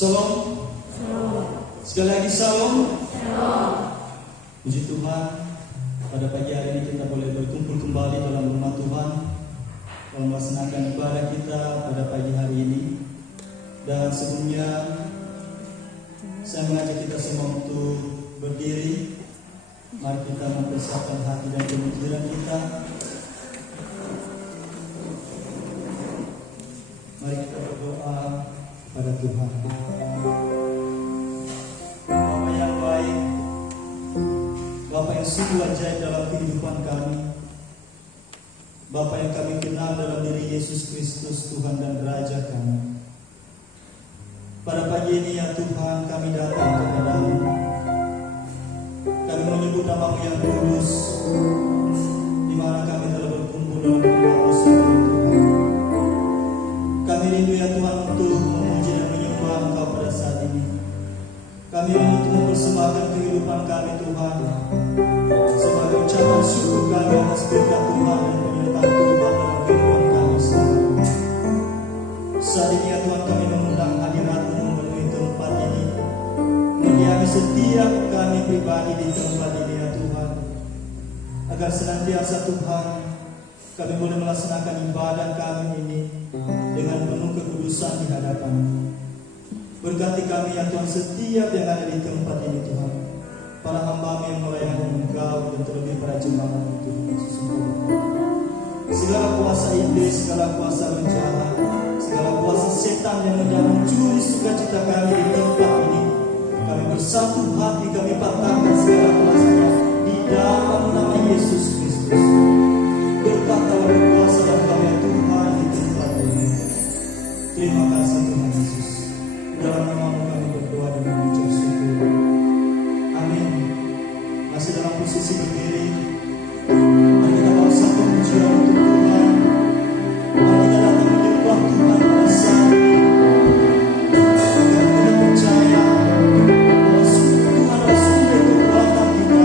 Shalom. Sekali lagi shalom. Puji Tuhan, pada pagi hari ini kita boleh berkumpul kembali dalam rumah Tuhan dan melaksanakan ibadah kita pada pagi hari ini. Dan sebelumnya saya mengajak kita semua untuk berdiri. Mari kita mempersiapkan hati dan pemikiran kita. Mari kita berdoa pada Tuhan. Bapa yang baik, Bapa yang sungguh ajaib dalam kehidupan kami, Bapa yang kami kenal dalam diri Yesus Kristus, Tuhan dan Raja kami. Pada pagi ini ya Tuhan, kami datang kepada-Mu. Kami menyebut nama-Mu yang kudus, di mana kami telah berkumpul dalam rumah-Mu sendiri Tuhan. Kami rindu ya Tuhan untuk memuji dan menyembah Engkau pada saat ini. Kami rindu untuk mempersembahkan kehidupan kami Tuhan, sebagai ucapan syukur kami atas berkat Tuhan dan penyertaan Tuhan dalam kehidupan kami selama. Saat ini ya Tuhan, kami mengundang hadirat-Mu memenuhi tempat ini, mendiami setiap kami pribadi di tempat ini ya Tuhan, agar senantiasa Tuhan kami boleh melaksanakan ibadah kami ini dengan penuh kekudusan di hadapan-Mu. Berkati kami ya Tuhan setiap yang ada di tempat ini Tuhan, para hamba-Mu yang melayani Engkau dan terlebih para jemaat Tuhan Yesus. Segala kuasa iblis, segala kuasa bencana, segala kuasa setan yang hendak mencuri sukacita kami di tempat ini, kami bersatu hati, kami patahkan segala kuasanya di dalam nama Yesus Kristus. Berkata berkuasa dan kami Tuhan di tempat ini. Terima kasih Tuhan Yesus. Dalam nama-Mu kami berdoa dan mengucap syukur. Amin. Masih dalam posisi berdiri, mari kita bawa satu pujian untuk Tuhan. Mari kita datang menyembah Tuhan pada saat ini. Agar kita percaya bahwa sungguh Tuhan adalah sumber kekuatan kita.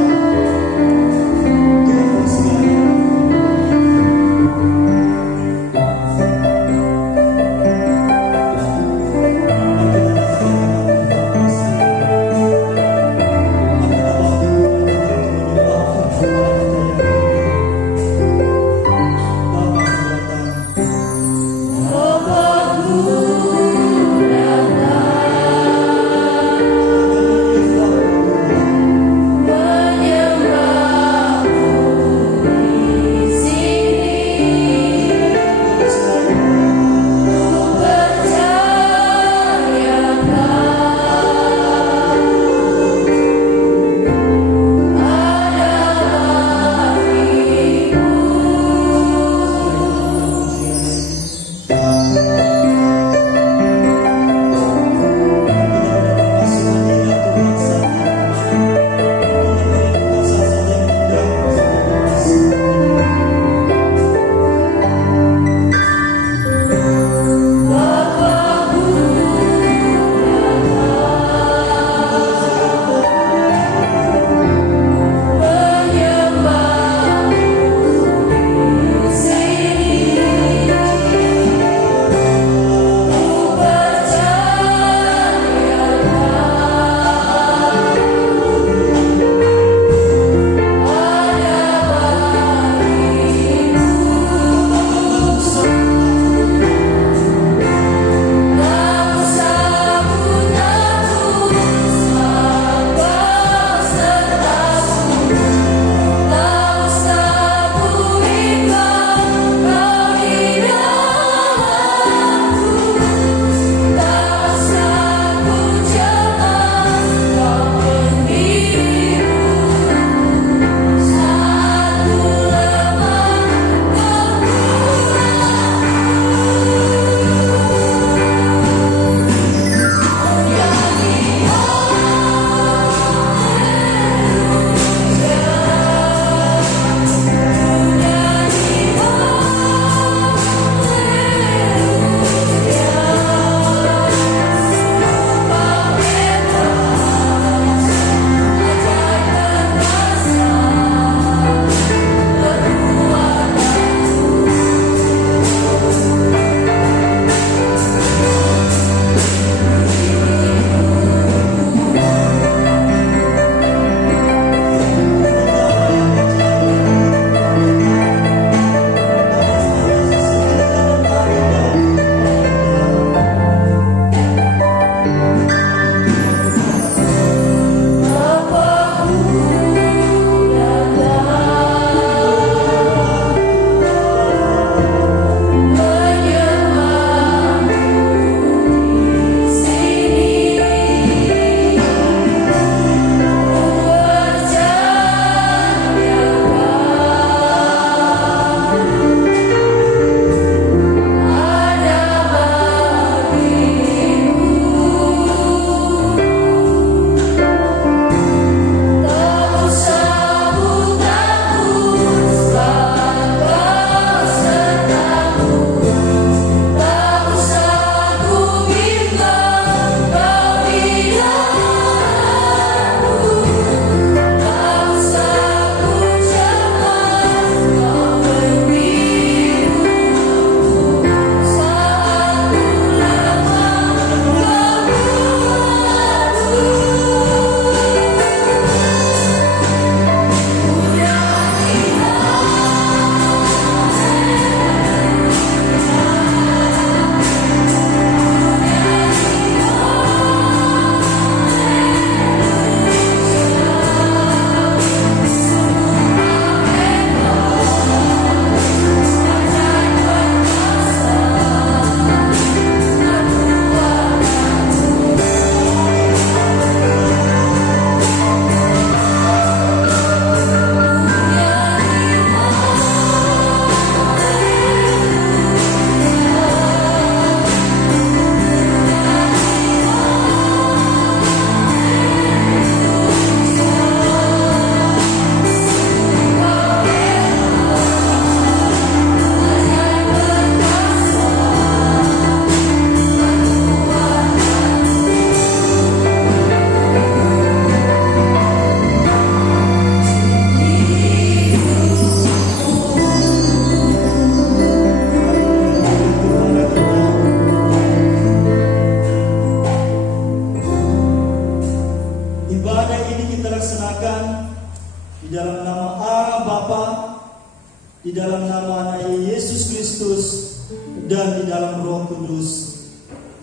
dalam Roh Kudus.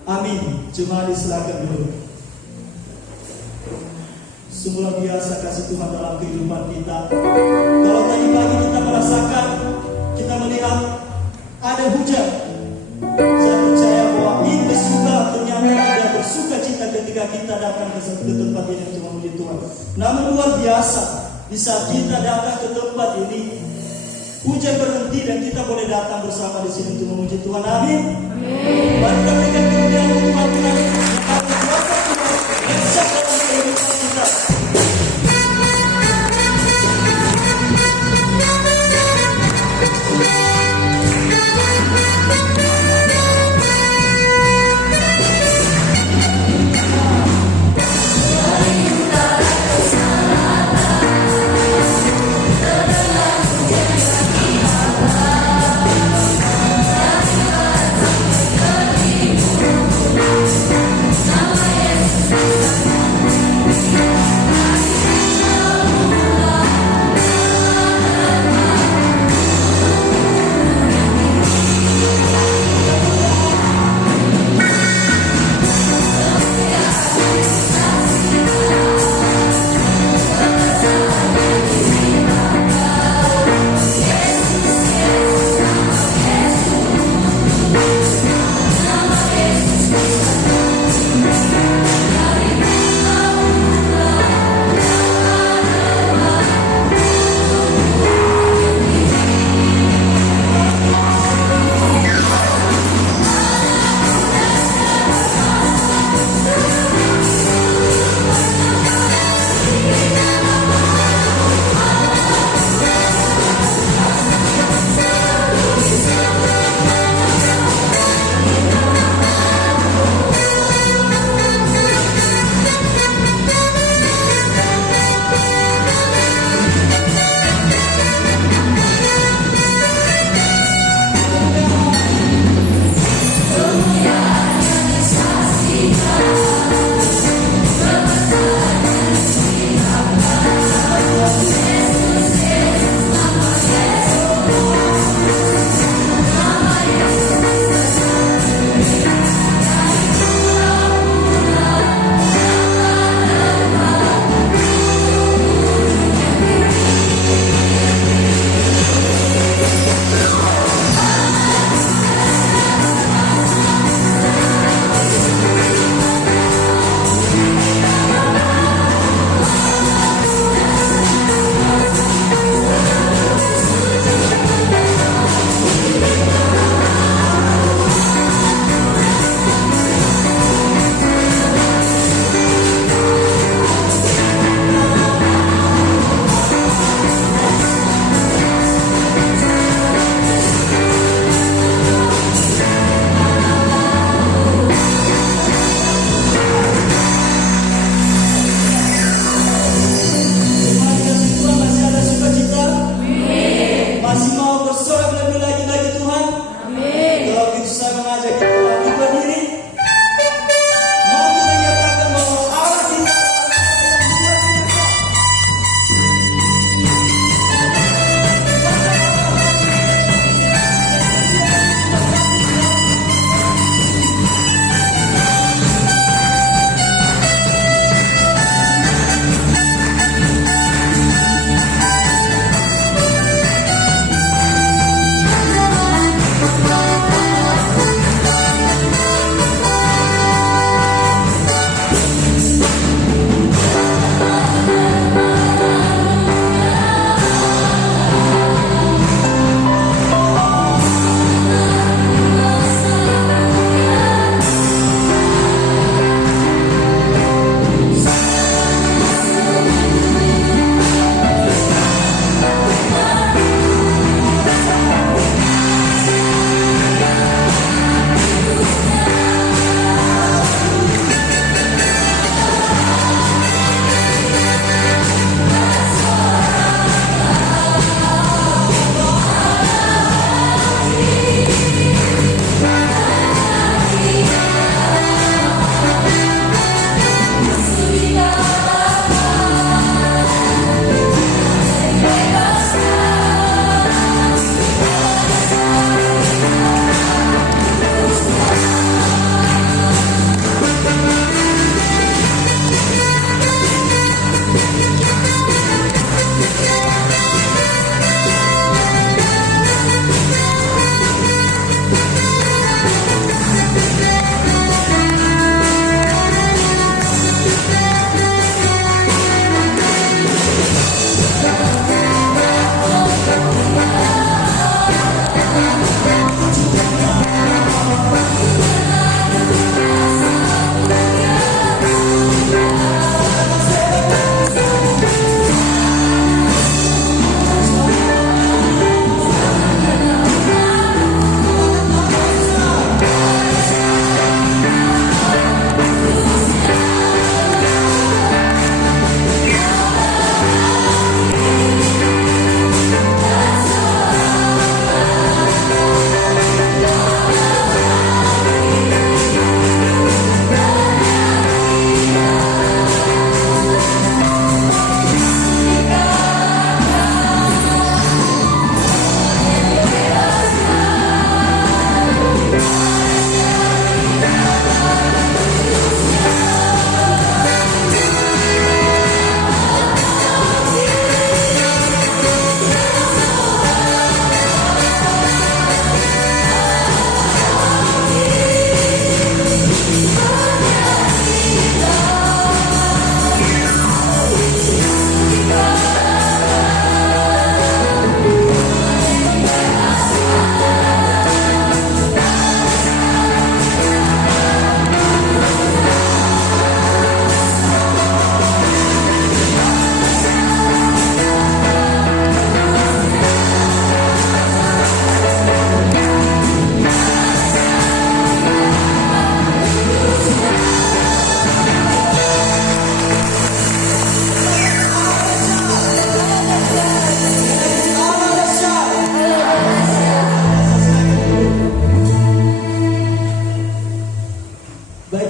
Amin. Jemaat silakan dulu. Sungguh luar biasa kasih Tuhan dalam kehidupan kita. Kalau tadi pagi kita merasakan, kita melihat ada hujan, saya percaya bahwa iblis juga ternyata tidak bersuka cita ketika kita datang ke tempat ini untuk memuji Tuhan. Namun luar biasa, di saat kita datang ke tempat ini, hujan berhenti dan kita boleh datang bersama di sini untuk memuji Tuhan. Amin. Mari kita berikan kemuliaan untuk Tuhan yang kuasa Tuhan yang sah dalam kehidupan kita.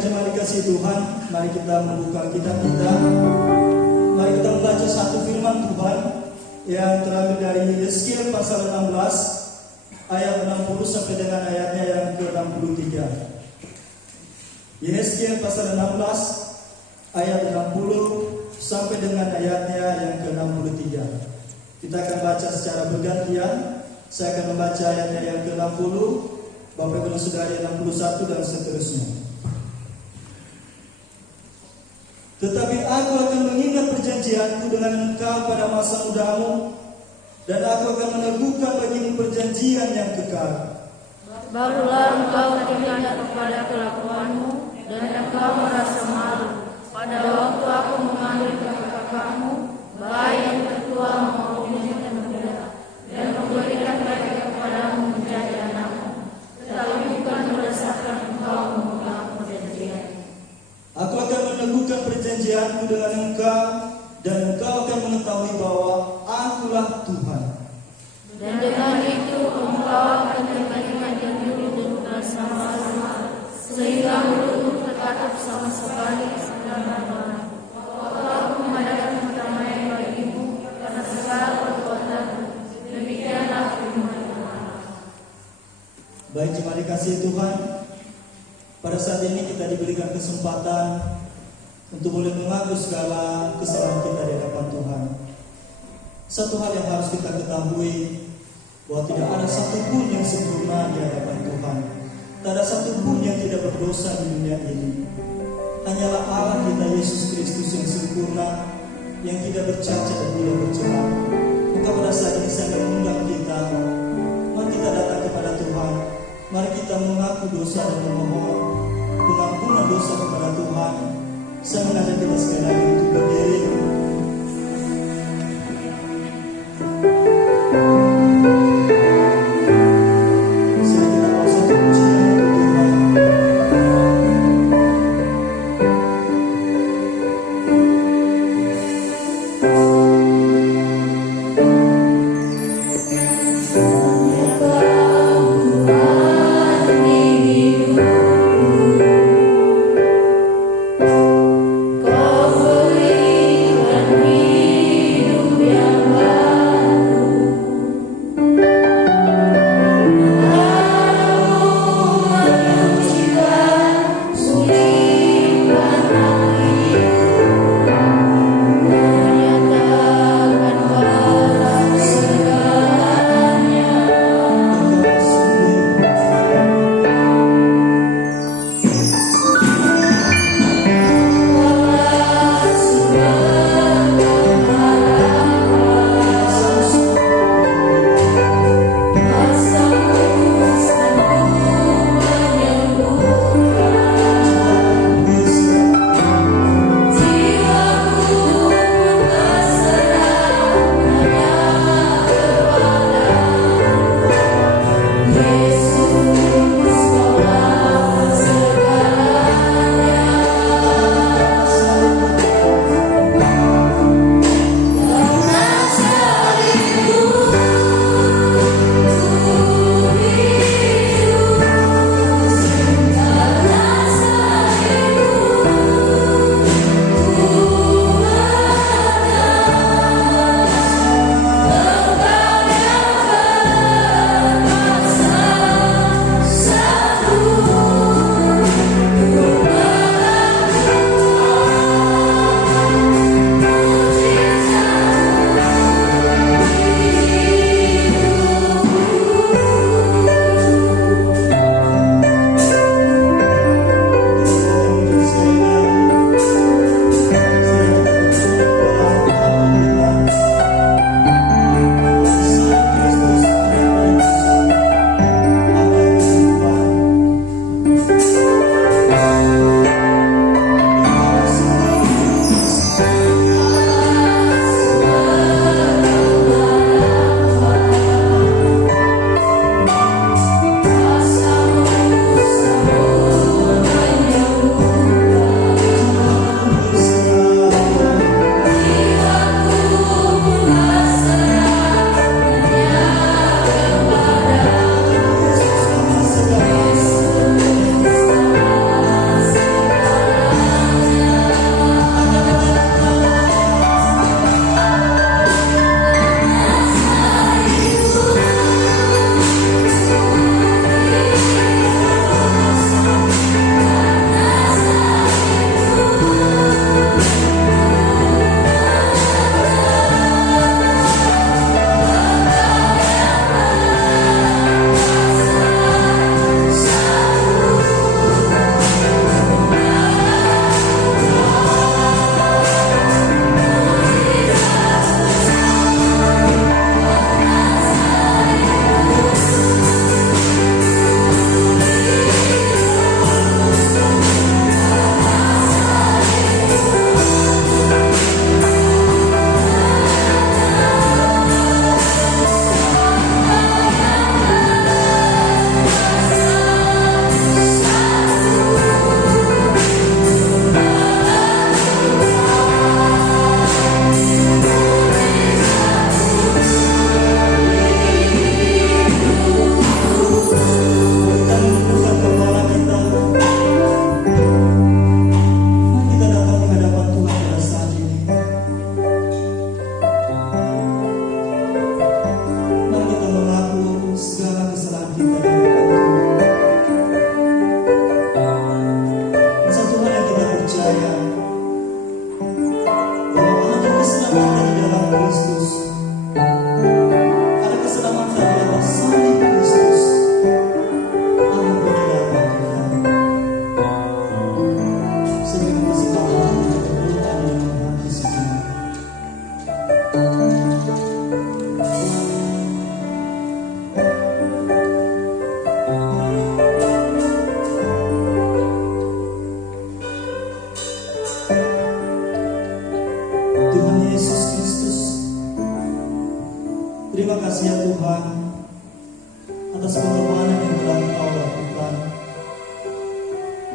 jemaat dikasih Tuhan, mari kita membuka kitab kita. Mari kita membaca satu firman Tuhan yang terambil dari Yeskiel pasal 16 ayat 60 sampai dengan ayatnya yang ke-63. Yeskiel pasal 16 ayat 60 sampai dengan ayatnya yang ke-63. Kita akan baca secara bergantian. Saya akan membaca ayatnya yang ke-60, Bapak Ibu Saudara 61 dan seterusnya. Tetapi aku akan mengingat perjanjianku dengan engkau pada masa mudamu, dan aku akan meneguhkan bagimu perjanjian yang kekal. Barulah engkau teringat kepada kelakuanmu, dan engkau merasa malu pada waktu aku mengambil kakak-kakakmu, baik yang tertua maupun yang muda, dan memberikan mereka kepadamu menjadi anakmu, tetapi bukan berdasarkan engkau memegang perjanjian. Aku akan meneguhkan perjanjianku dengan engkau, dan engkau akan mengetahui bahwa akulah Tuhan. Dan dengan itu engkau akan teringat yang dulu bersama-sama, sehingga mulutmu terkatup sama sekali selama-lamanya. Waktu aku mengadakan perdamaian bagimu karena segala perbuatanmu, demikianlah firman Tuhan. Baik jemaat dikasihi Tuhan, pada saat ini kita diberikan kesempatan untuk boleh mengaku segala kesalahan kita di hadapan Tuhan. Satu hal yang harus kita ketahui, bahwa tidak ada satupun yang sempurna di hadapan Tuhan. Tak ada satupun yang tidak berdosa di dunia ini. Hanyalah Allah kita Yesus Kristus yang sempurna, yang tidak bercacat dan tidak bercela. Maka pada saat ini saya mengundang kita, mari kita datang kepada Tuhan. Mari kita mengaku dosa dan memohon pengampunan dosa kepada Tuhan. Saya mengajak kita sekali lagi untuk berdiri. Kau berikan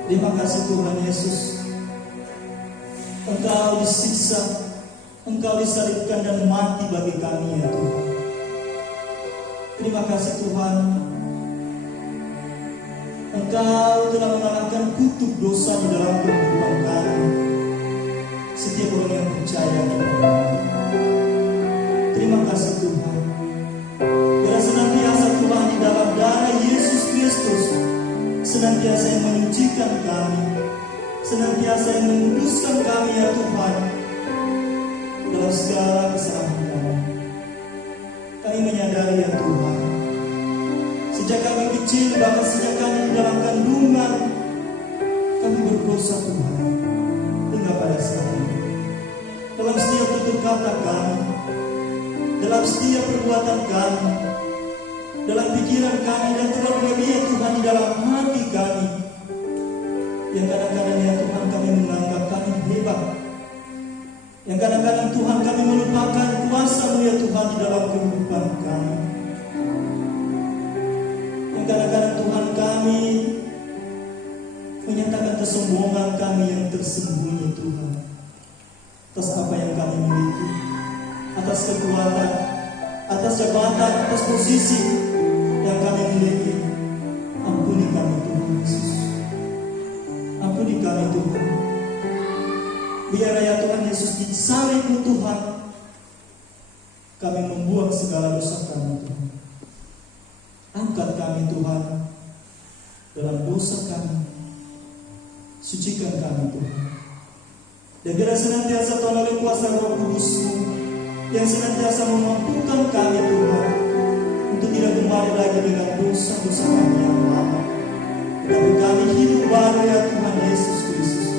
Terima kasih Tuhan Yesus. Engkau disiksa, Engkau disalibkan dan mati bagi kami ya Tuhan. Terima kasih Tuhan. Engkau telah mengalahkan kutuk dosa di dalam kehidupan kami. Setiap orang yang percaya kepada-Mu. Terima kasih Tuhan. Biar senantiasa Tuhan di dalam darah Yesus Kristus senantiasa yang menyucikan kami, senantiasa yang menguduskan kami ya Tuhan dalam segala kesalahan kami. Kami menyadari ya Tuhan, sejak kami kecil, bahkan sejak kami di dalam kandungan, kami berdosa Tuhan hingga pada saat ini. Dalam setiap tutur kata kami, dalam setiap perbuatan kami, dalam pikiran kami, dan terlebih ya Tuhan di dalam hati kami, yang kadang-kadang ya Tuhan kami menganggap kami hebat, yang kadang-kadang Tuhan kami melupakan kuasa-Mu ya Tuhan di dalam kehidupan kami, yang kadang-kadang Tuhan kami menyatakan kesombongan kami yang tersembunyi Tuhan atas apa yang kami miliki, atas kekuatan, atas jabatan, atas posisi yang kami miliki. Ampuni kami Tuhan Yesus, ampuni kami Tuhan. Biar ya Tuhan Yesus di salib-Mu Tuhan, kami membuang segala dosa kami Tuhan. Angkat kami Tuhan dalam dosa kami, sucikan kami Tuhan. Dan biar senantiasa Tuhan oleh kuasa Roh Kudus-Mu yang senantiasa memampukan kami Tuhan untuk tidak kembali lagi dengan dosa-dosa kami yang lama, tetapi kami hidup baru ya Tuhan Yesus Kristus,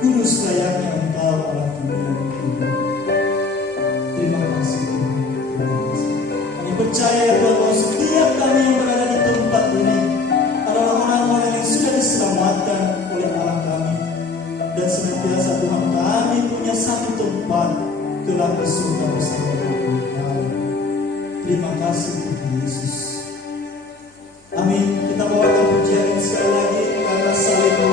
kudus layaknya Engkau Allah kami yang hidup. Terima kasih Tuhan. Terima kasih. Kami percaya ya Tuhan bahwa setiap kami yang berada di tempat ini adalah orang-orang yang sudah diselamatkan oleh Allah kami, dan senantiasa Tuhan kami punya satu tempat kelak di surga bersama dengan Engkau. Terima kasih Tuhan Yesus. Amin. Kita bawakan pujian ini sekali lagi karena salib-Mu.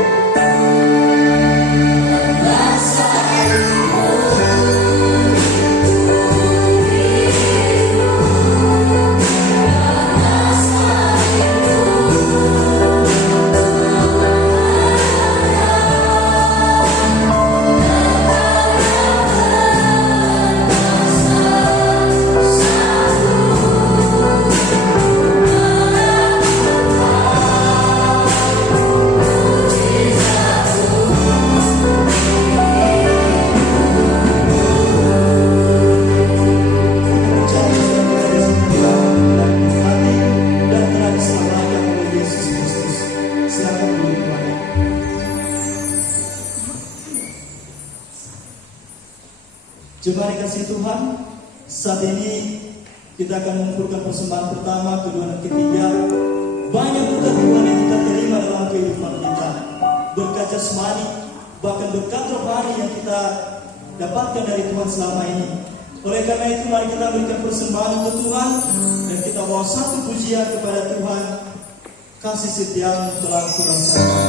Jemaat kasih Tuhan, saat ini kita akan mengumpulkan persembahan pertama, kedua, dan ketiga. Banyak berkat Tuhan yang kita terima dalam kehidupan kita, berkat jasmani, bahkan berkat rohani yang kita dapatkan dari Tuhan selama ini. Oleh karena itu, mari kita berikan persembahan untuk Tuhan, dan kita bawa satu pujian kepada Tuhan. Kasih setia-Mu telah kurasakan.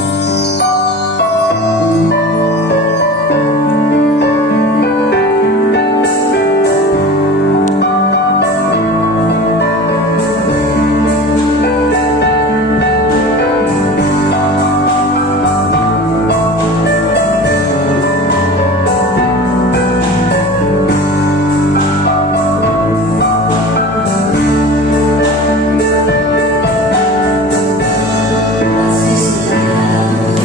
Kasih setia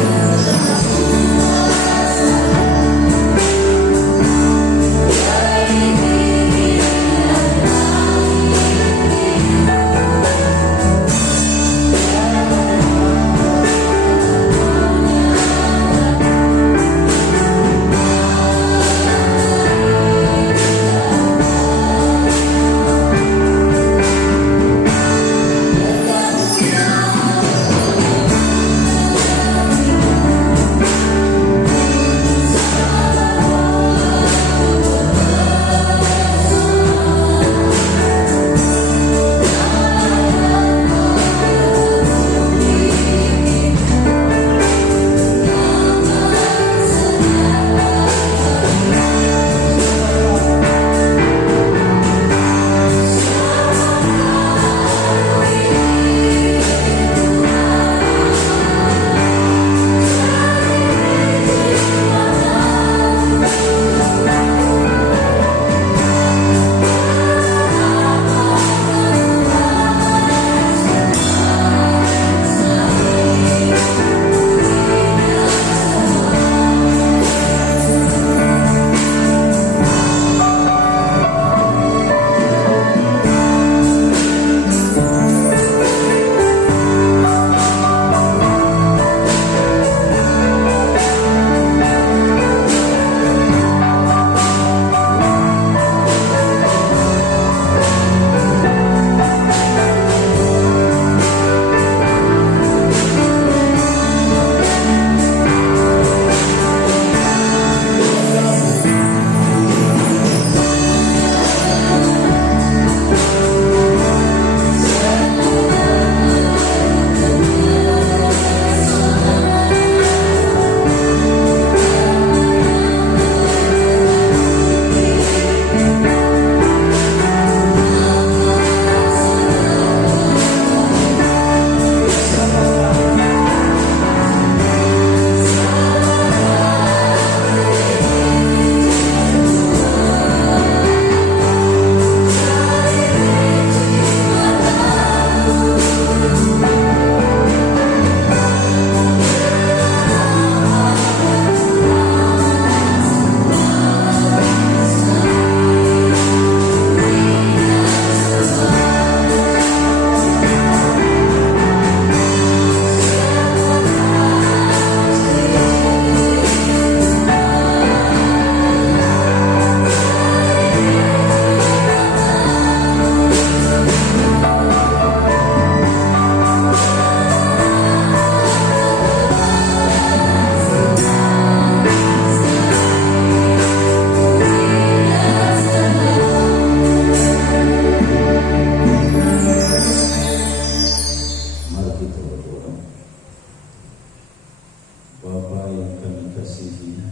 Bapa yang kami kasihi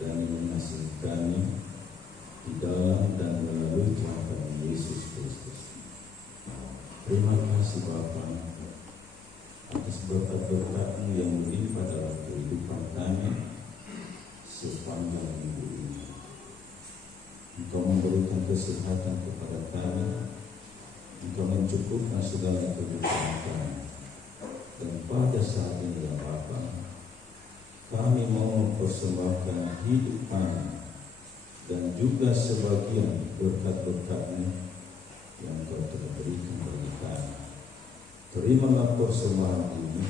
dan mengasihi kami di dalam dan melalui Tuhan kami Yesus Kristus. Terima kasih Bapa atas berkat-berkat-Mu yang melimpah dalam kehidupan kami sepanjang minggu ini. Engkau memberikan kesehatan kepada kami, Engkau mencukupkan segala kebutuhan kami. Dan pada saat ini ya Bapa, kami mau mempersembahkan hidup kami dan juga sebagian berkat-berkat-Mu yang Kau telah berikan bagi kami. Terimalah persembahan ini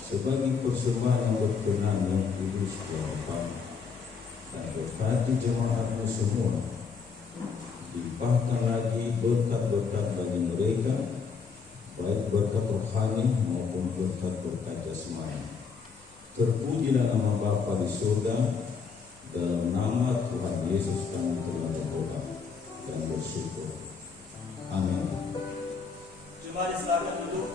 sebagai persembahan yang berkenan yang kudus ya Bapa, dan berkati jemaat-Mu semua. Limpahkan lagi berkat-berkat bagi mereka, baik berkat rohani maupun berkat-berkat jasmani. Terpujilah nama Bapa di surga, dalam nama Tuhan Yesus kami telah berdoa dan bersyukur. Amin. Jemaat silakan duduk.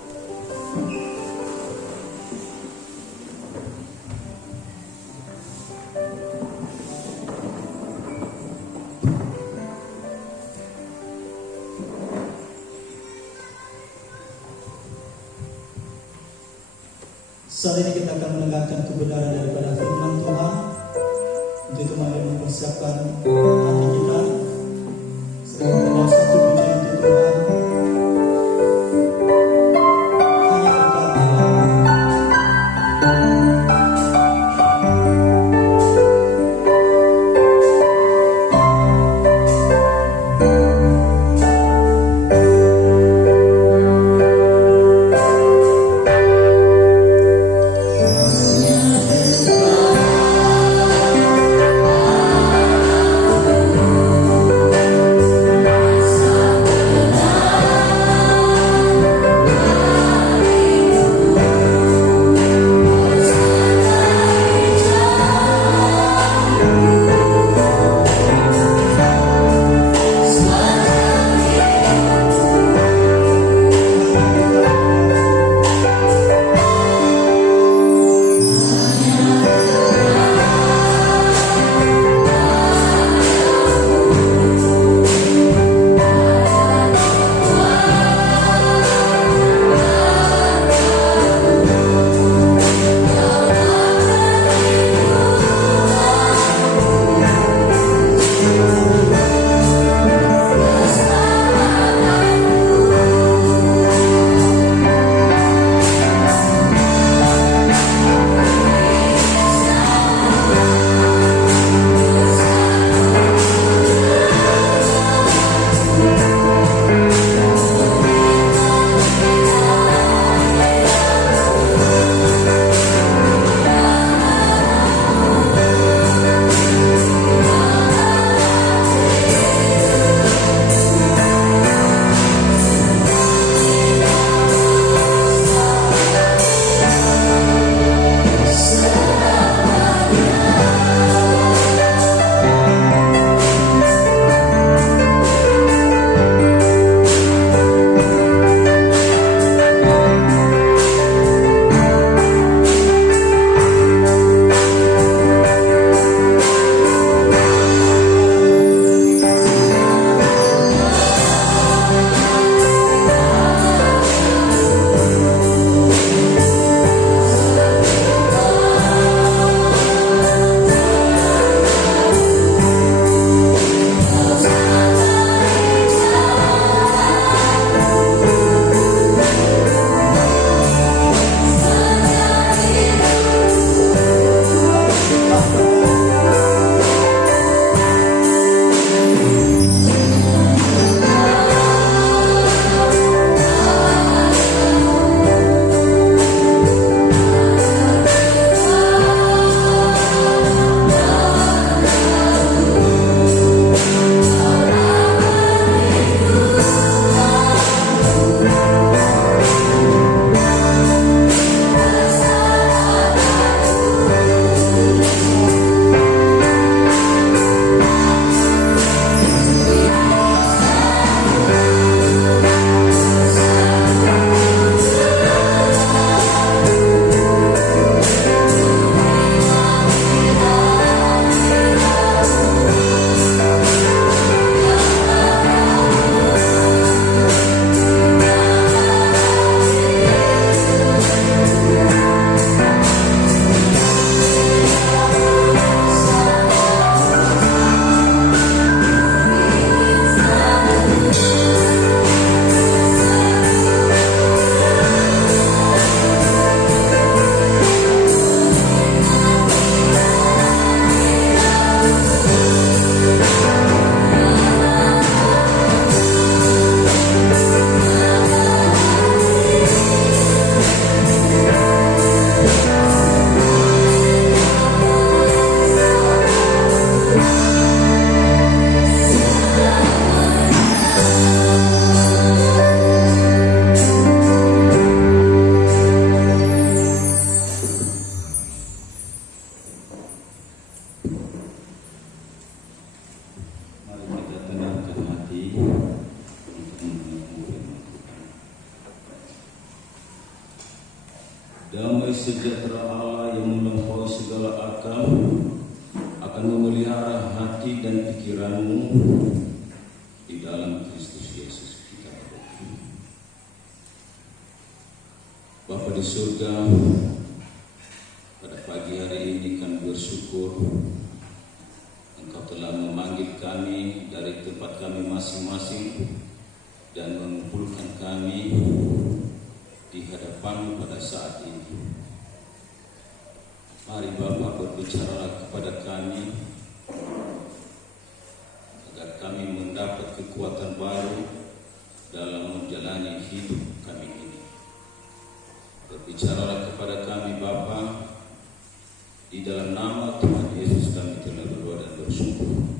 Saat ini kita akan mendengarkan kebenaran daripada firman Tuhan. Untuk itu mari mempersiapkan hati kita. Sedang dalam satu pujian untuk Tuhan. Hanya berkat Allah. Hanya damai sejahtera Allah yang melampaui segala akal akan memelihara hati dan pikiranmu di dalam Kristus Yesus kita. Bapa di surga, pada pagi hari ini kami bersyukur Engkau telah memanggil kami dari tempat kami masing-masing dan mengumpulkan kami di hadapan pada saat ini. Mari Bapa berbicara kepada kami agar kami mendapat kekuatan baru dalam menjalani hidup kami ini. Berbicaralah kepada kami Bapa, di dalam nama Tuhan Yesus kami telah berdoa dan bersyukur.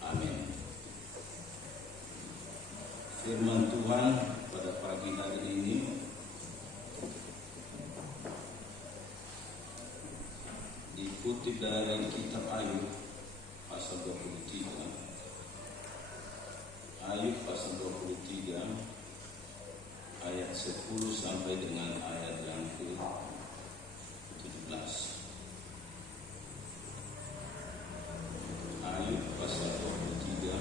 Amin. Firman Tuhan pada pagi hari ini dikutip dari kitab Ayub pasal 23. Ayub pasal 23 ayat 10 sampai dengan ayat yang ke-17. Ayub pasal 23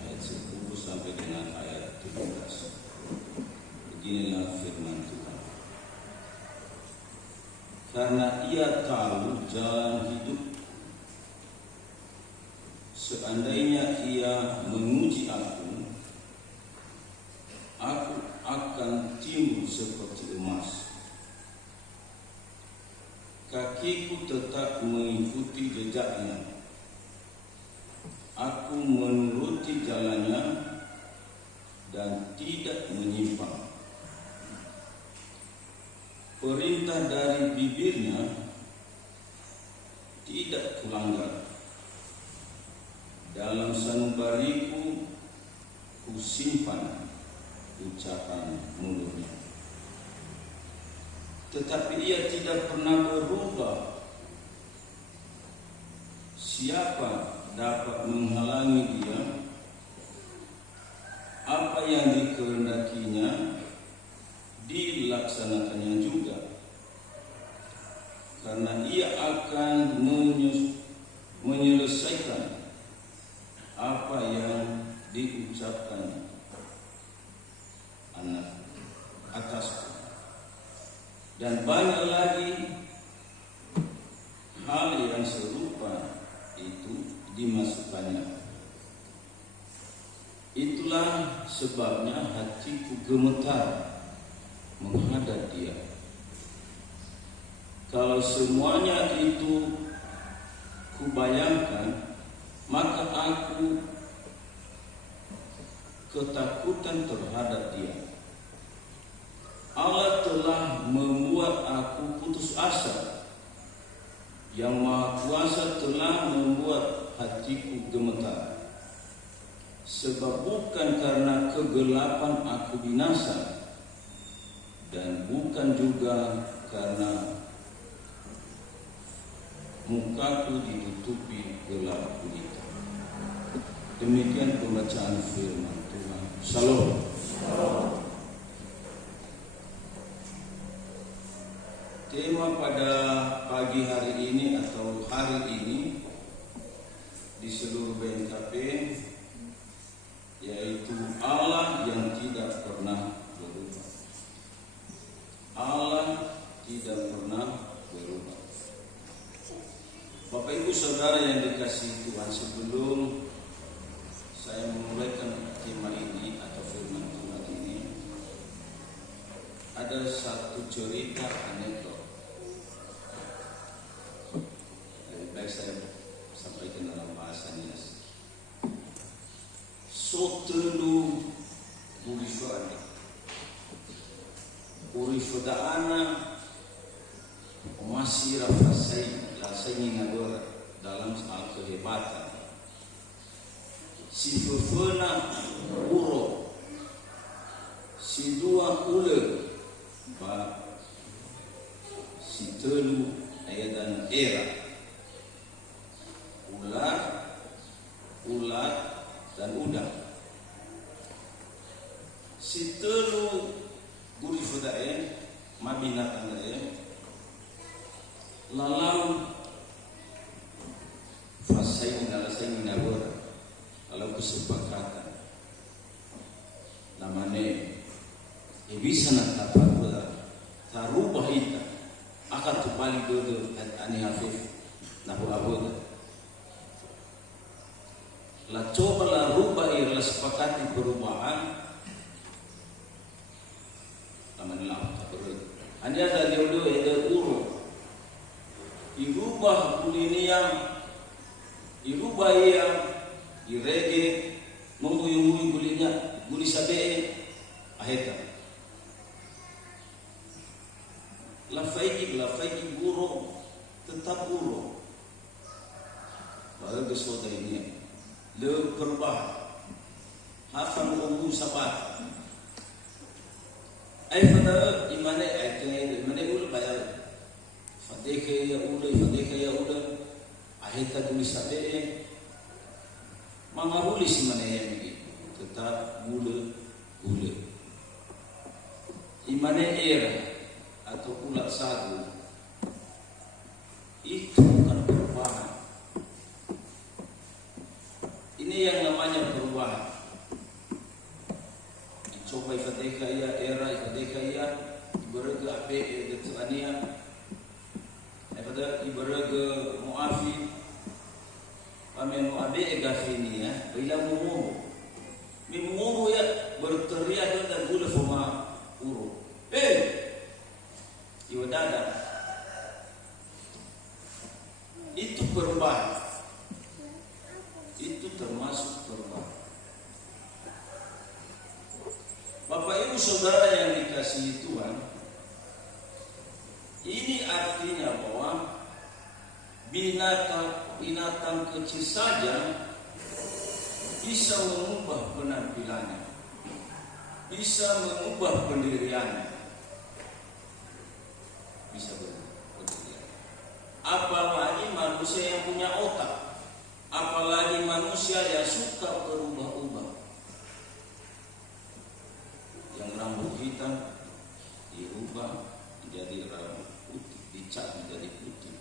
ayat 10 sampai dengan ayat 17. Beginilah firman Tuhan. Karena ia tahu jalan hidup, seandainya ia menguji aku akan timbul seperti emas. Kakiku tetap mengikuti jejaknya. Aku menuruti jalannya dan tidak menyimpang. Perintah dari bibirnya tidak kulanggar. Dalam sanubariku kusimpan ucapan mulutnya. Tetapi ia tidak pernah berubah. Siapa dapat menghalangi dia? Apa yang dikehendakinya dilaksanakannya juga, karena ia akan menyelesaikan apa yang diucapkan anak atasku, dan banyak lagi hal yang serupa itu dimasukkannya. Itulah sebabnya hatiku gemetar menghadap dia. Kalau semuanya itu kubayangkan, maka aku ketakutan terhadap dia. Allah telah membuat aku putus asa. Yang Maha Kuasa telah membuat hatiku gemetar. Sebab bukan karena kegelapan aku binasa, dan bukan juga karena mukaku ditutupi gelap gulita. Demikian pembacaan firman Tuhan. Shalom. Tema pada pagi hari ini atau hari ini di seluruh BNKP yaitu Allah yang tidak pernah berubah. Allah tidak pernah berubah. Bapak Ibu Saudara yang dikasihi Tuhan, sebelum saya memulaikan tema ini atau firman Tuhan ini, ada satu cerita anekdot. Lebih baik saya sampaikan dalam bahasa Nias. Sotelu Buriswada Uriswadaana masih rasanya nagora dalam hal kehebatan. Si fefena uro, si dua ule, si telu dan era, ulat dan udang. Si telu Buriswadae mabinat ya lalam fasai nalasai nabur kalau kesepakatan namanya bisa nak dapat tarubah itu akan kembali dulu ani hafif nabu abu la coba la rubah la sepakati perubahan namanya lah ani ada dulu ada uru irubah kulini yang irubah yang irege membuyung-buyung kulinya guli sabe aheta lafaiki buruk tetap buruk bahagia saudara ini le perbah hafal umum sabat ay pada imane ay imane ul bayar fadeke ya ul ahita tulis sabe mangarulis mana yang ini tetap gule imane era atau ulat sagu itu bukan perubahan. Ini yang namanya perubahan. Dicoba ifadeka ya era ifadeka ya ibaraga abe detania ifadeka ibaraga muafi pamenu abe gafini ya bila mumu mimumu ya berteriak dan gula sama uru iwadada itu perubahan, itu termasuk perubahan. Bapak Ibu Saudara yang dikasihi Tuhan, ini artinya bahwa binatang kecil saja bisa mengubah penampilannya, bisa mengubah pendiriannya. Bisa berdiri. Apalagi manusia yang punya otak, apalagi manusia yang suka berubah-ubah. Yang rambut hitam dirubah menjadi rambut putih, dicat menjadi putih.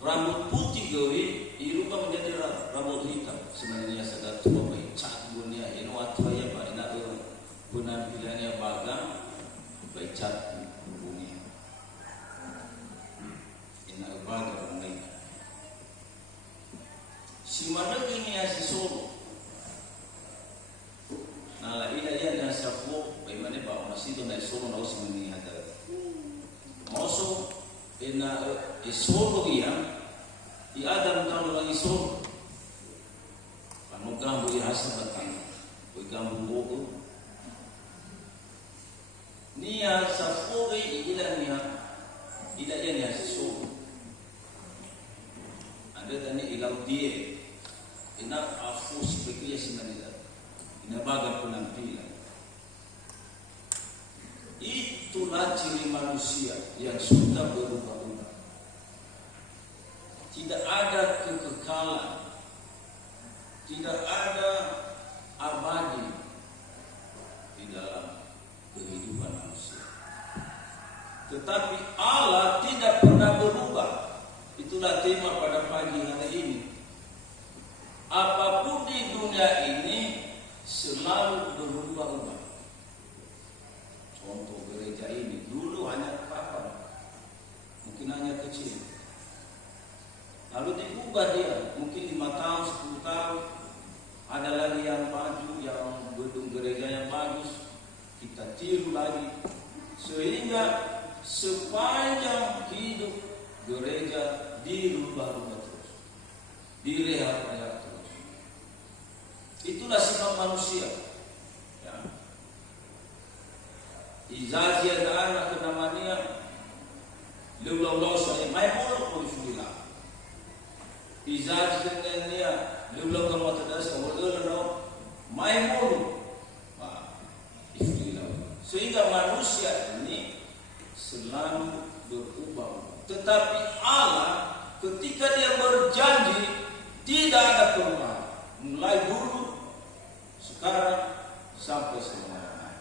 Rambut putih gawe dirubah menjadi rambut hitam. Sebenarnya sadar tua baik cat dunia ini waktu ya Pak nak penampilannya bagang baik cat bumi ina baga mengai si mana gini ya si Solo nala ila ya dan safu bagaimana Pak masih tu naik Solo nau si meni ada masuk ina Solo ya di Adam kalau lagi Solo kamu gambar ya hasabatkan kau gambar bogo niya sa fugi ilan niya ila yan niya si Solo ada tani ilaw die ina afus begitu ya si Manila ina baga penampilan itulah ciri manusia yang sudah berubah-ubah. Tidak ada kekekalan, tidak ada abadi di dalam kehidupan manusia. Tetapi Allah tidak pernah berubah. Itulah tema pada pagi hari ini. Apapun di dunia ini selalu berubah-ubah. Contoh gereja ini dulu hanya papan, mungkin hanya kecil. Lalu diubah dia, mungkin 5 tahun, 10 tahun, ada lagi yang maju, yang gedung gereja yang bagus, kita tiru lagi, sehingga sepanjang hidup gereja dirubah-rubah terus, direhab-rehab terus. Itulah sifat manusia. Ya. Izazia ta'ala kenamania lulullah saya mai puluh kulifillah. Izazia ta'ala lulullah kamu tadas awalullah mai puluh. Sehingga manusia ini selalu berubah. Tetapi Allah ketika dia berjanji tidak ada perubahan. Mulai dulu, sekarang sampai selamanya.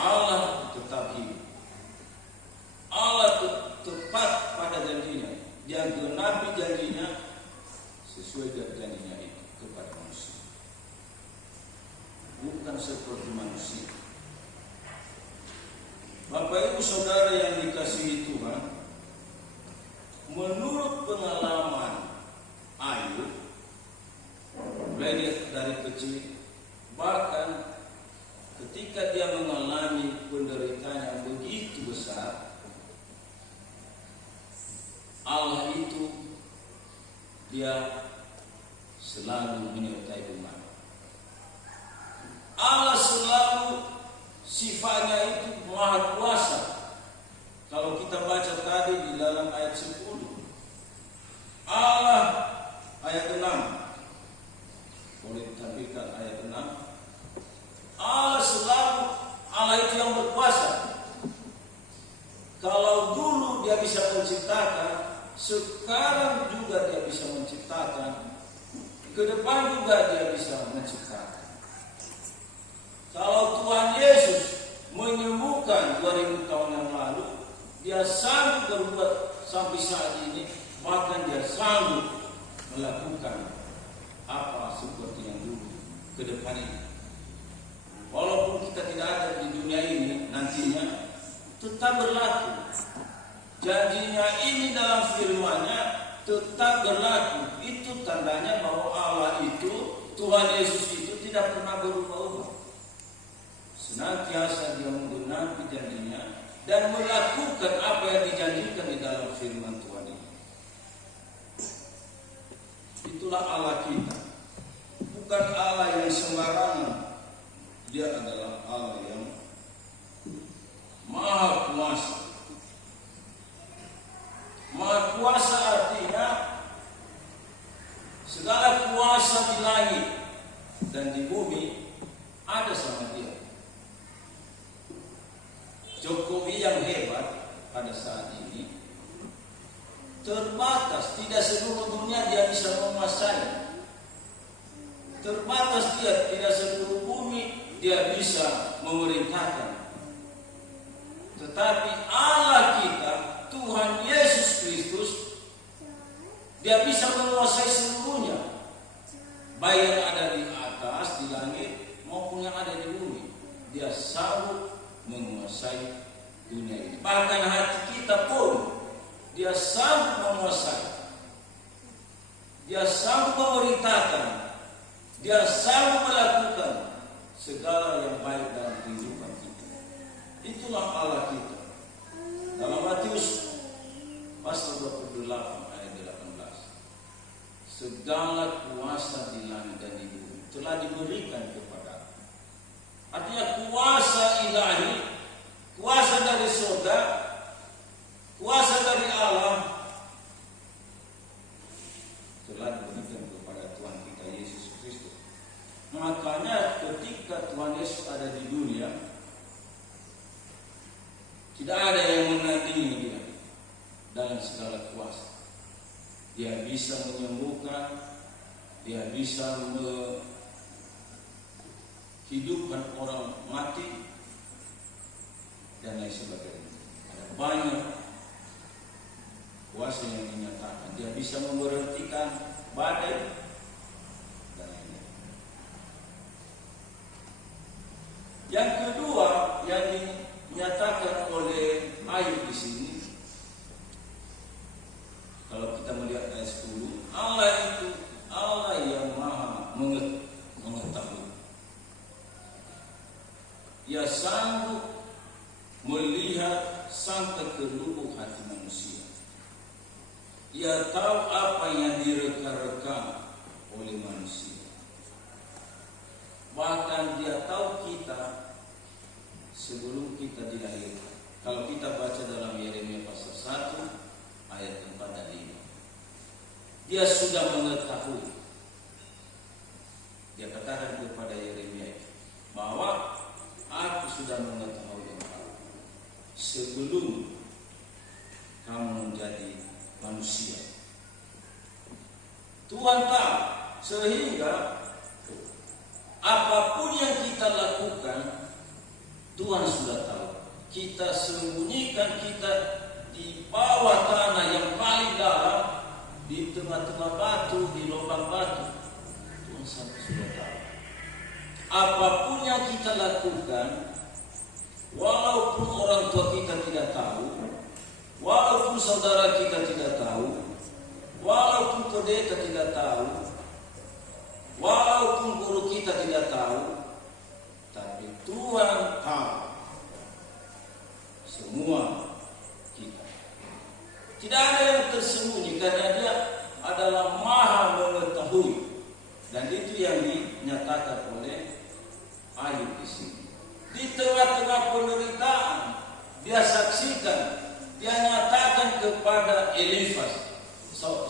Allah manusia. Bapak Ibu Saudara yang dikasihi Tuhan, menurut pengalaman Ayub, mulai dari kecil, bahkan ketika dia mengalami penderitaan yang begitu besar, Allah itu dia selalu menyertai umat. Allah selalu sifatnya itu maha kuasa. Kalau kita baca tadi di dalam ayat 10, Allah ayat 6, boleh ditampilkan ayat 6. Allah selalu, Allah itu yang berkuasa. Kalau dulu dia bisa menciptakan, sekarang juga dia bisa menciptakan, ke depan juga dia bisa menciptakan. Kalau Tuhan Yesus menyembuhkan 2000 tahun yang lalu, dia sanggup berbuat sampai saat ini, bahkan dia sanggup melakukan apa seperti yang dulu ke depan ini. Walaupun kita tidak ada di dunia ini, nantinya tetap berlaku. Janjinya ini dalam firman-Nya tetap berlaku. Itu tandanya bahwa Allah itu, Tuhan Yesus itu tidak pernah berubah-ubah. Senantiasa dia menggenapi janjinya dan melakukan apa yang dijanjikan di dalam firman Tuhan ini. Itulah Allah kita. Bukan Allah yang sembarangan. Dia adalah Allah yang maha kuasa. Maha kuasa artinya segala kuasa di langit dan di bumi ada sama dia. Jokowi yang hebat pada saat ini terbatas, tidak seluruh dunia dia bisa menguasai. Terbatas dia, tidak seluruh bumi dia bisa memerintahkan. Tetapi Allah kita, Tuhan Yesus Kristus, dia bisa menguasai seluruhnya, baik yang ada di atas, di langit, maupun yang ada di bumi. Dia sanggup menguasai dunia ini. Bahkan hati kita pun dia sanggup menguasai. Dia sanggup memerintahkan. Dia sanggup melakukan segala yang baik dalam kehidupan kita. Itulah Allah kita. Dalam Matius pasal 28 ayat 18, segala kuasa di langit dan di bumi telah diberikan kepada. Artinya kuasa ilahi, kuasa dari surga, kuasa dari Allah telah diberikan kepada Tuhan kita Yesus Kristus. Makanya ketika Tuhan Yesus ada di dunia, tidak ada yang menandingi dia dalam segala kuasa. Dia bisa menyembuhkan, dia bisa menghidupkan orang mati, dan lain sebagainya. Ada banyak kuasa yang dinyatakan. Dia bisa memberhentikan badai dan lain-lain. Yang kedua yang dinyatakan oleh Ayub di sini, kalau kita melihat ayat 10, Allah itu Allah yang maha mengetahui. Dia sanggup melihat sampai ke lubuk hati manusia. Ia tahu apa yang direka-reka oleh manusia. Bahkan dia tahu kita sebelum kita dilahirkan. Kalau kita baca dalam Yeremia pasal 1 ayat 4 dan 5, dia sudah mengetahui. Dia katakan kepada Yeremia bahwa aku sudah mengetahui engkau sebelum kamu menjadi manusia. Tuhan tahu, sehingga apapun yang kita lakukan Tuhan sudah tahu. Kita sembunyikan kita di bawah tanah yang paling dalam, di tengah-tengah batu, di lubang batu, Tuhan sudah tahu. apapun yang kita lakukan, walaupun orang tua kita tidak tahu, walaupun saudara kita tidak tahu, walaupun pendeta tidak tahu, walaupun guru kita tidak tahu, tapi Tuhan tahu semua kita. Tidak ada yang tersembunyi karena Dia adalah Maha mengetahui, dan itu yang dinyatakan oleh Ayub di sini. Di tengah-tengah penderitaan, dia saksikan, dia nyatakan kepada Elifas,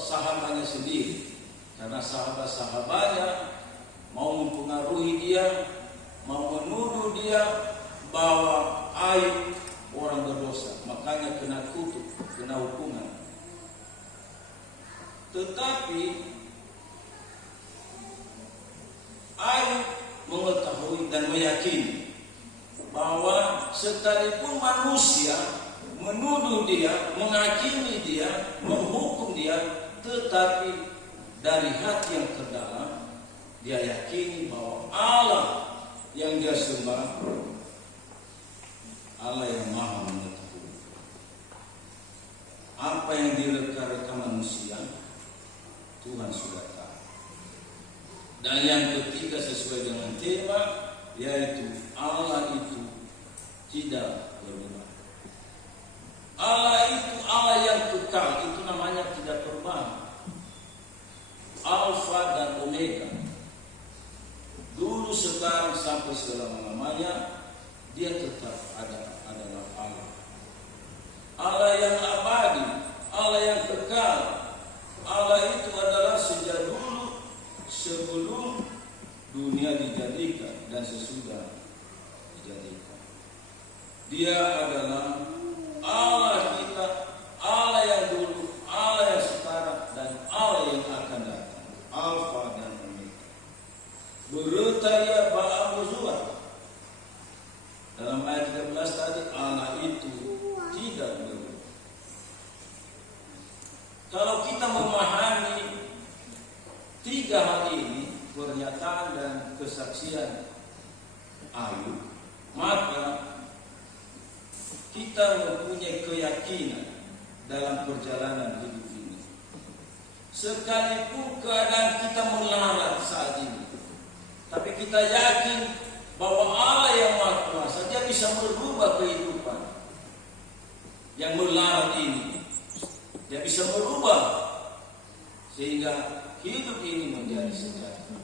sahabatnya sendiri, karena sahabat-sahabatnya mau mempengaruhi dia, mau menuduh dia bahwa Ayub orang berdosa, makanya kena kutuk, kena hukuman. Tetapi Ayub mengetahui dan meyakini bahwa sekalipun manusia menuduh dia, menghakimi dia, menghukum dia, tetapi dari hati yang terdalam dia yakini bahwa Allah yang dia sembah, Allah yang Maha mengetahui apa yang direka-reka manusia, Tuhan sudah tahu. Dan yang ketiga sesuai dengan tema, yaitu Allah itu tidak berubah. Allah itu Allah yang kekal, itu namanya tidak berubah. Alfa dan Omega, dulu, sekarang, sampai selama-lamanya, Dia tetap adalah Allah. Allah yang abadi, Allah yang kekal. Allah itu adalah sejak dulu, sebelum dunia dijadikan dan sesudah dijadikan. Dia adalah Allah kita, Allah yang dulu, Allah yang sekarang, dan Allah yang akan datang. Alfa dan Omega. Berutaya ba'amuzua. Dalam ayat 13 tadi, Allah itu tidak berubah. Kalau kita memahami tiga hal ini, pernyataan dan kesaksian Ayub, maka kita mempunyai keyakinan dalam perjalanan hidup ini. Sekalipun keadaan kita melarat saat ini, tapi kita yakin bahwa Allah yang Maha Kuasa, Dia bisa merubah kehidupan yang melarat ini. Dia bisa merubah sehingga hidup ini menjadi sejahtera.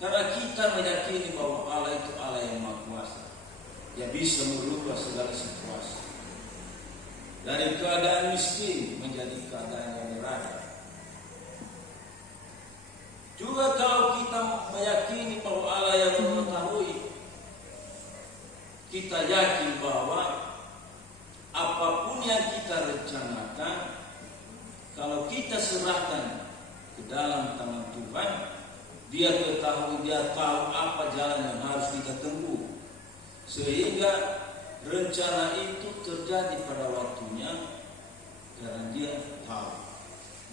Karena kita meyakini bahwa Allah itu Allah yang Maha Kuasa. Dia bisa merubah segala situasi. Dari keadaan miskin menjadi keadaan yang berada. Juga kalau kita meyakini bahwa Allah yang mengetahui, kita yakin bahwa apapun yang kita rencanakan, kalau kita serahkan ke dalam tangan Tuhan, Dia ketahui, Dia tahu apa jalan yang harus kita tempuh, sehingga rencana itu terjadi pada waktunya, karena Dia tahu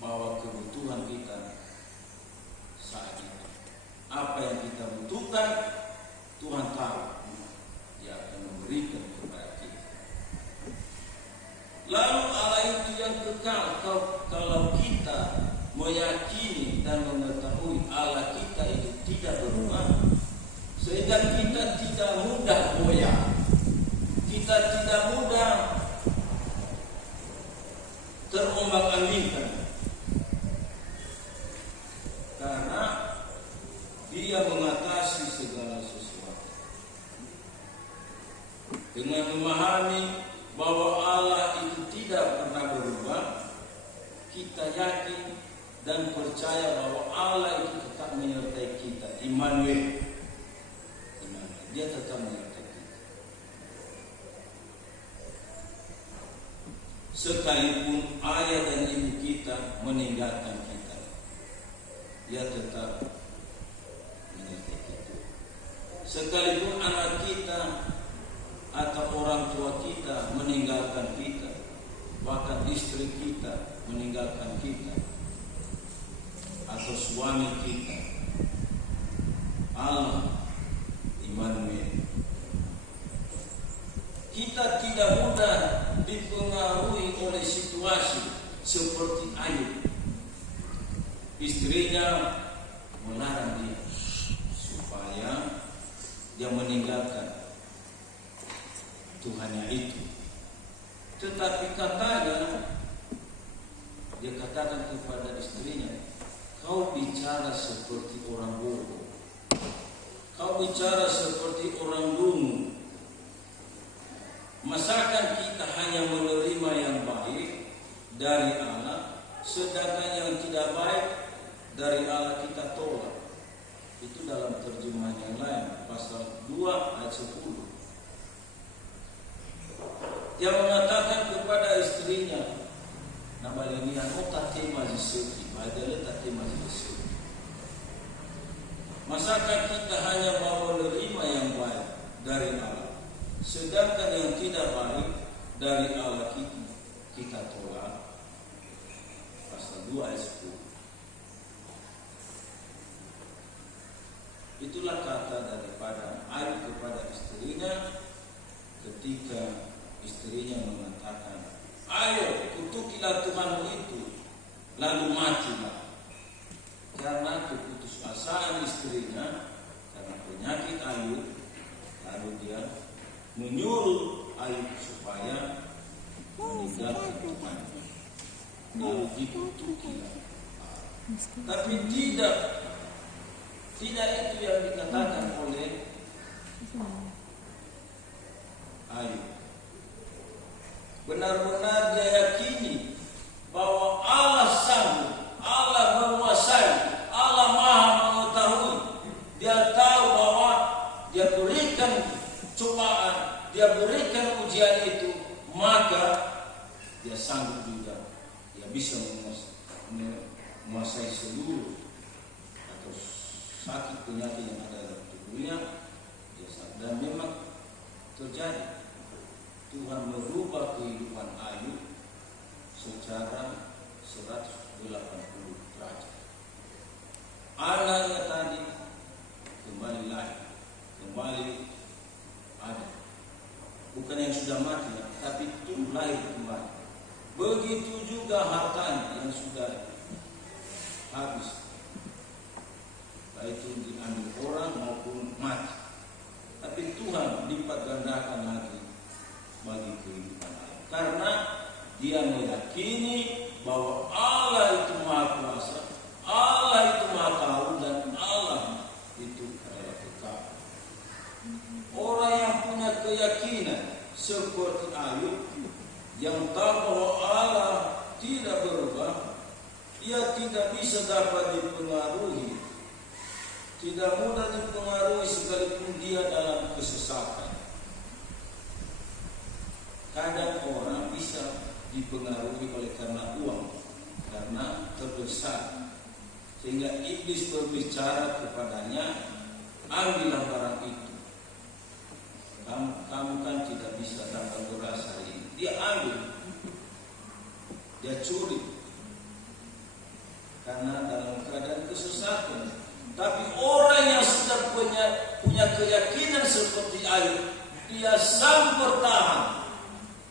bahwa kebutuhan kita saat itu, apa yang kita butuhkan, Tuhan tahu, Dia akan memberikan kepada kita. Lalu Allah itu yang kekal. Kalau kita meyakini dan mengetahui Allah kita itu tidak berubah, sehingga kita tidak mudah goyah, kita tidak mudah terombang-ambingkan, karena Dia mengatasi segala sesuatu. Dengan memahami bahwa Allah itu tidak pernah berubah, kita yakin dan percaya bahwa Allah itu tetap menyertai kita. Immanuel, Dia tetap menyertai kita. Sekalipun ayah dan ibu kita meninggalkan kita, Dia tetap menyertai kita. Sekalipun anak kita atau orang tua kita meninggalkan kita, bahkan istri kita meninggalkan kita, atau suami kita, Allah kita tidak mudah dipengaruhi oleh situasi seperti Ayub. Istrinya melarang dia supaya dia meninggalkan Tuhannya itu. Tetapi katanya, dia katakan kepada istrinya, kau bicara seperti orang bodoh, kau bicara seperti orang dungu. Masakan kita hanya menerima yang baik dari Allah, sedangkan yang tidak baik dari Allah kita tolak. Itu dalam terjemahan yang lain, pasal 2 ayat 10. Dia mengatakan kepada istrinya, nabalinian otate maziseti, badale tate maziseti. Masakan kita hanya mau menerima yang baik dari Allah, sedangkan yang tidak baik dari Allah kita tolak. Pasal 2 ayat 10. Itulah kata daripada Ayub kepada istrinya ketika istrinya mengatakan, ayo kutukilah Tuhanmu itu, lalu matilah. Karena keputusasaan istrinya, karena penyakit Ayub, lalu dia menyuruh Ayub supaya meninggalkan Tuhan, lalu dikutukilah. Tapi tidak itu yang dikatakan oleh Ayub. Benar-benar dia yakini bahwa Allah sanggup, Allah menguasai, Allah maha mengetahui. Dia tahu bahwa dia berikan cobaan, dia berikan ujian itu, maka dia sanggup juga. Dia bisa menguasai seluruh atau sakit penyakit yang ada dalam tubuhnya. Dan memang terjadi. Tuhan merubah kehidupan Ayub secara 180 derajat. Anaknya tadi kembali lagi, kembali ada. Bukan yang sudah mati, tapi itu lahir kembali. Begitu juga hartanya yang sudah habis, baik itu diambil orang maupun mati. Tapi Tuhan lipat gandakan lagi bagi kehidupan Ayub, karena dia meyakini bahwa Allah itu maha kuasa, Allah itu maha tahu, dan Allah itu adalah kekal. Orang yang punya keyakinan seperti Ayub, yang tahu bahwa Allah tidak berubah, ia tidak bisa dapat dipengaruhi, tidak mudah dipengaruhi sekalipun dia dalam kesesatan. Kadang orang bisa dipengaruhi oleh karena uang, karena terdesak, sehingga iblis berbicara kepadanya, ambillah barang itu. Kamu kan tidak bisa dapat beras hari ini. Dia ambil, dia curi, karena dalam keadaan kesesatan. Tapi orang yang sudah punya keyakinan seperti Ayub, dia sang bertahan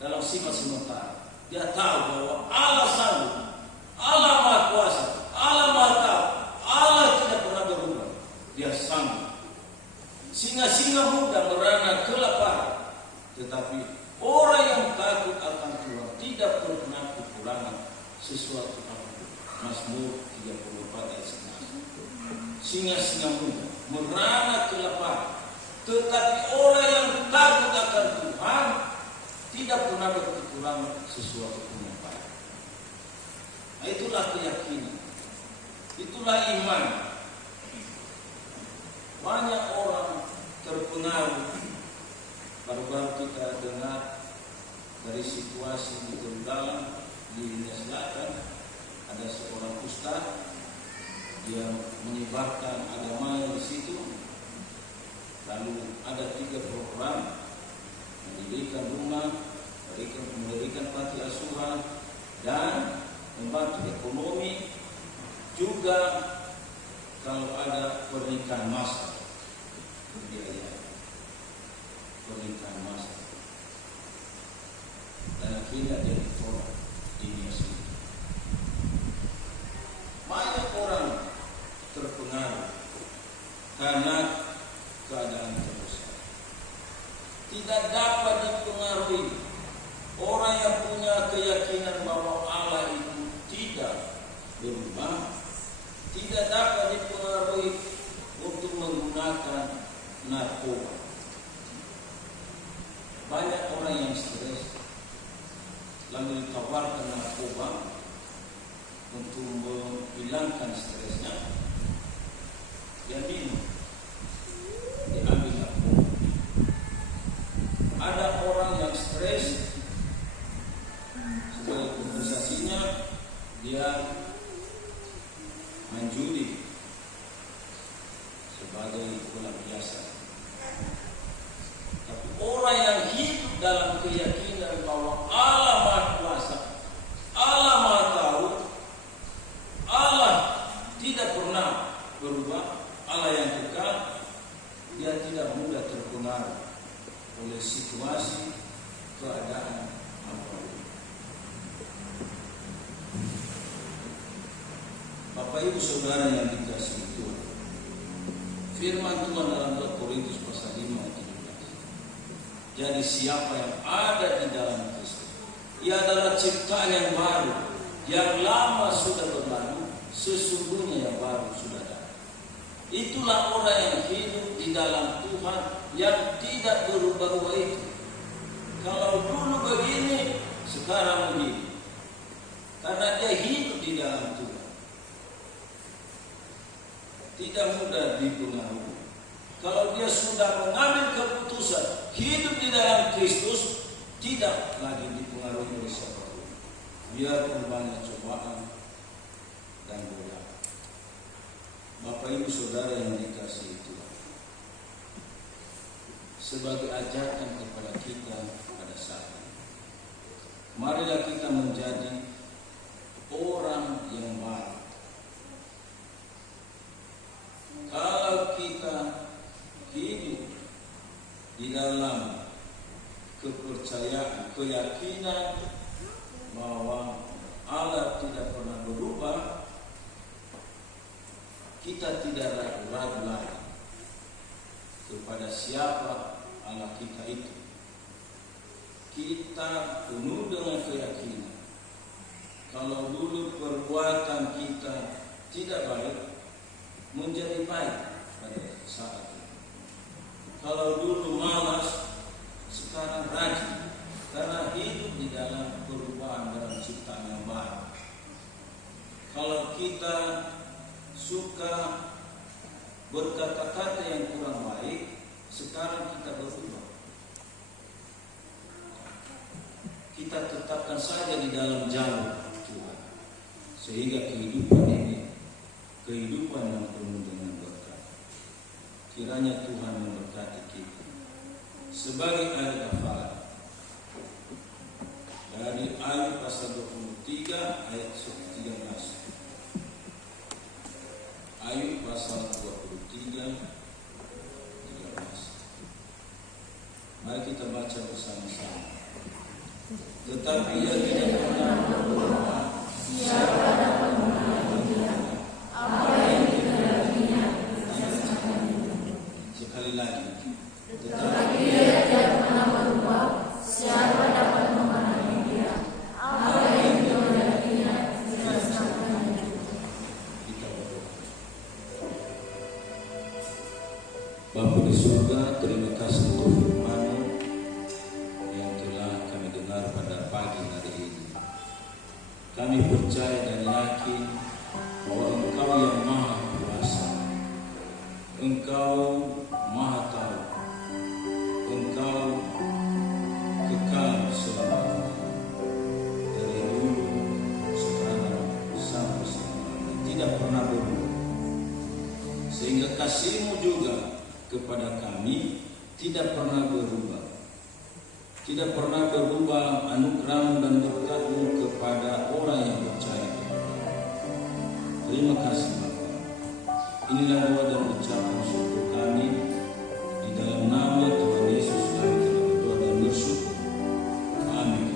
dalam sifat sementara. Dia tahu bahwa Allah sanggup, Allah maha kuasa, Allah maha tahu, Allah tidak pernah berubah. Dia sanggup. Singa-singa muda merana kelaparan, tetapi orang yang takut akan Tuhan tidak pernah kekurangan sesuatu apapun. Mazmur 34 ayat 9. Singa-singa muda merana kelaparan, tetapi orang yang takut akan Tuhan tidak pernah berkekurangan sesuatu pun yang baik. Nah, itulah keyakinan, itulah iman. Banyak orang terpengaruh. Baru-baru kita dengar dari situasi di Donggala, di India Selatan, ada seorang ustaz, dia menyebarkan agamanya di situ. Lalu ada 3 program: mendirikan rumah, mendirikan panti asuhan, dan membantu ekonomi. Juga kalau ada pernikahan massal, pernikahan massal. akhirnya dia ditolak di dunia sini. Banyak orang terpengaruh karena keadaan terbesar. Tidak dapat dipengaruhi orang yang punya keyakinan bahwa Allah itu tidak berubah, tidak dapat dipengaruhi untuk menggunakan narkoba. Banyak orang yang stres, lalu ditawarkan narkoba untuk menghilangkan stresnya, dia minum, diambil narkoba. Ada orang yang stres, sebagai kompensasinya dia main judi sebagai bola biasa. Tapi orang yang hidup dalam keyakinan bahwa Allah Maha Kuasa, Allah Maha Tahu, Allah tidak pernah berubah, Allah yang kekal, dia tidak mudah terpengaruh oleh situasi, keadaan apapun. Bapak Ibu Saudara yang dikasihi Tuhan, firman Tuhan dalam 2 Korintus pasal 5 ayat 17. Jadi siapa yang ada di dalam Kristus, ia adalah ciptaan yang baru, yang lama sudah berlalu, sesungguhnya yang baru sudah datang. Itulah orang yang hidup di dalam Tuhan, yang tidak berubah-ubah itu. Kalau dulu begini, sekarang begini, karena dia hidup di dalam Tuhan. Tidak mudah dipengaruhi. Kalau dia sudah mengambil keputusan hidup di dalam Kristus, tidak lagi dipengaruhi oleh siapapun, biarpun banyak cobaan dan godaan. Bapak Ibu Saudara yang dikasihi Tuhan, sebagai ajakan kepada kita pada saat ini, marilah kita menjadi orang yang baru. Kalau kita hidup di dalam kepercayaan, keyakinan bahwa Allah tidak pernah berubah, kita tidak ragu-ragu lagi kepada siapa Allah kita itu. Kita penuh dengan keyakinan. Kalau dulu perbuatan kita tidak baik, menjadi baik pada saat itu. Kalau dulu malas, sekarang rajin, karena hidup di dalam perubahan dalam ciptaan yang baru. Kalau kita suka berkata-kata yang kurang baik, sekarang kita berubah. Kita tetapkan saja di dalam jalur Tuhan, sehingga kehidupan ini kehidupan yang penuh dengan berkat. Kiranya Tuhan memberkati kita. Sebagai ayat hafalan dari Ayub pasal 23 ayat 13. Ayub pasal 23 13. Mari kita baca bersama-sama. Tetapi ia tidak pernah berubah. Siapa dapat mengenali dia? Apa yang dikehendakinya dikerjakan. Sekali lagi. Tetapi ia tidak pernah berubah. Siapa dapat mengenali dia? Apa yang dikehendakinya dikerjakan. Kita berdoa. Bapa di surga, terima kasih untuk firman-Mu yang telah kami dengar pada pagi hari ini. Kami percaya dan yakin bahwa Engkau yang Maha Kuasa, Engkau Maha Tahu, Engkau kekal selamanya, dari dulu, sekarang, sampai selamanya, tidak pernah berubah. Sehingga kasih-Mu juga kepada kami tidak pernah berubah. Tidak pernah berubah anugerah dan berkat-Mu kepada orang yang percaya kepada-Mu. Terima kasih Bapa. Inilah doa dan ucapan syukur kami di dalam nama Tuhan Yesus kami telah berdoa dan bersyukur. Amin.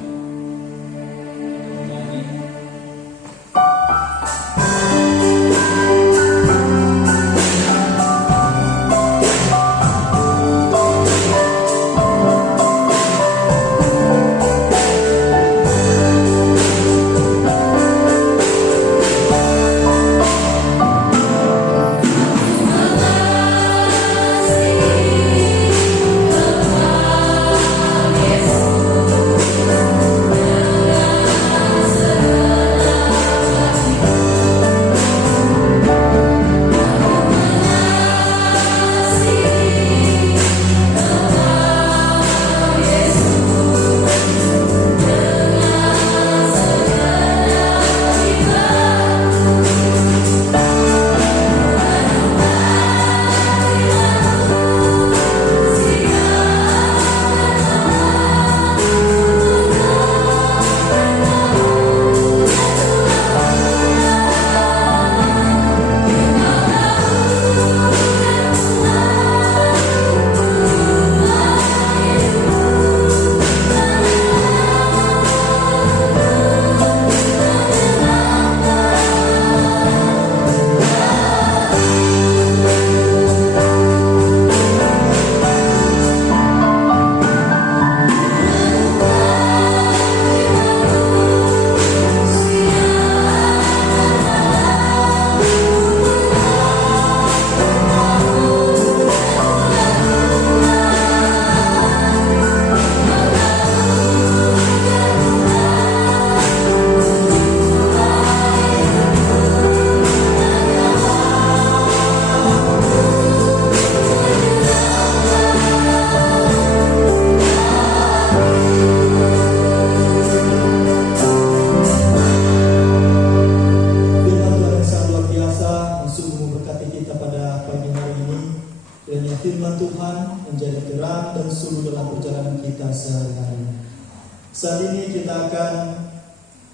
Saat ini kita akan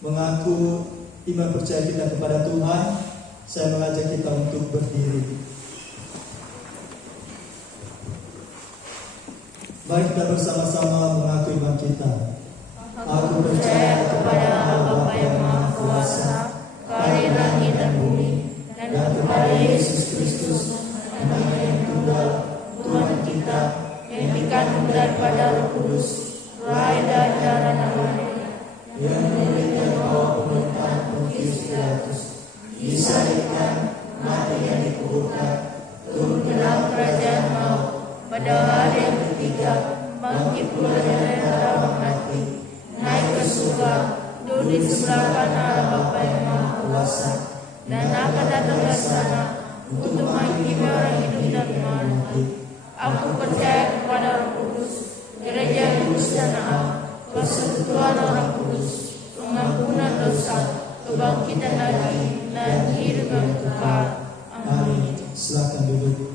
mengaku iman percaya kita kepada Tuhan. Saya mengajak kita untuk berdiri. Mari kita bersama-sama mengaku iman kita. Aku percaya kepada Allah Bapa yang Maha Kuasa, Kehadiran langit dan bumi, dan kepada Yesus Kristus, Anak yang tunggal, Tuhan kita, yang dikandung daripada Roh Kudus, lahir dari darah Maria, yang menderita di bawah pemerintahan Pontius Pilatus, disalibkan, mati dan dikuburkan, turun ke dalam kerajaan maut, pada hari yang ketiga, bangkit pula dari orang mati, naik ke surga, duduk di sebelah kanan Allah Bapa yang Maha Kuasa, dan akan datang ke sana untuk menghakimi orang hidup dan orang mati. Aku percaya kepada Roh Kudus, gereja yang kudus dan am, persekutuan orang kudus, pengampunan dosa, kebangkitan lagi, dan hidup yang kekal. Amin. Silakan duduk.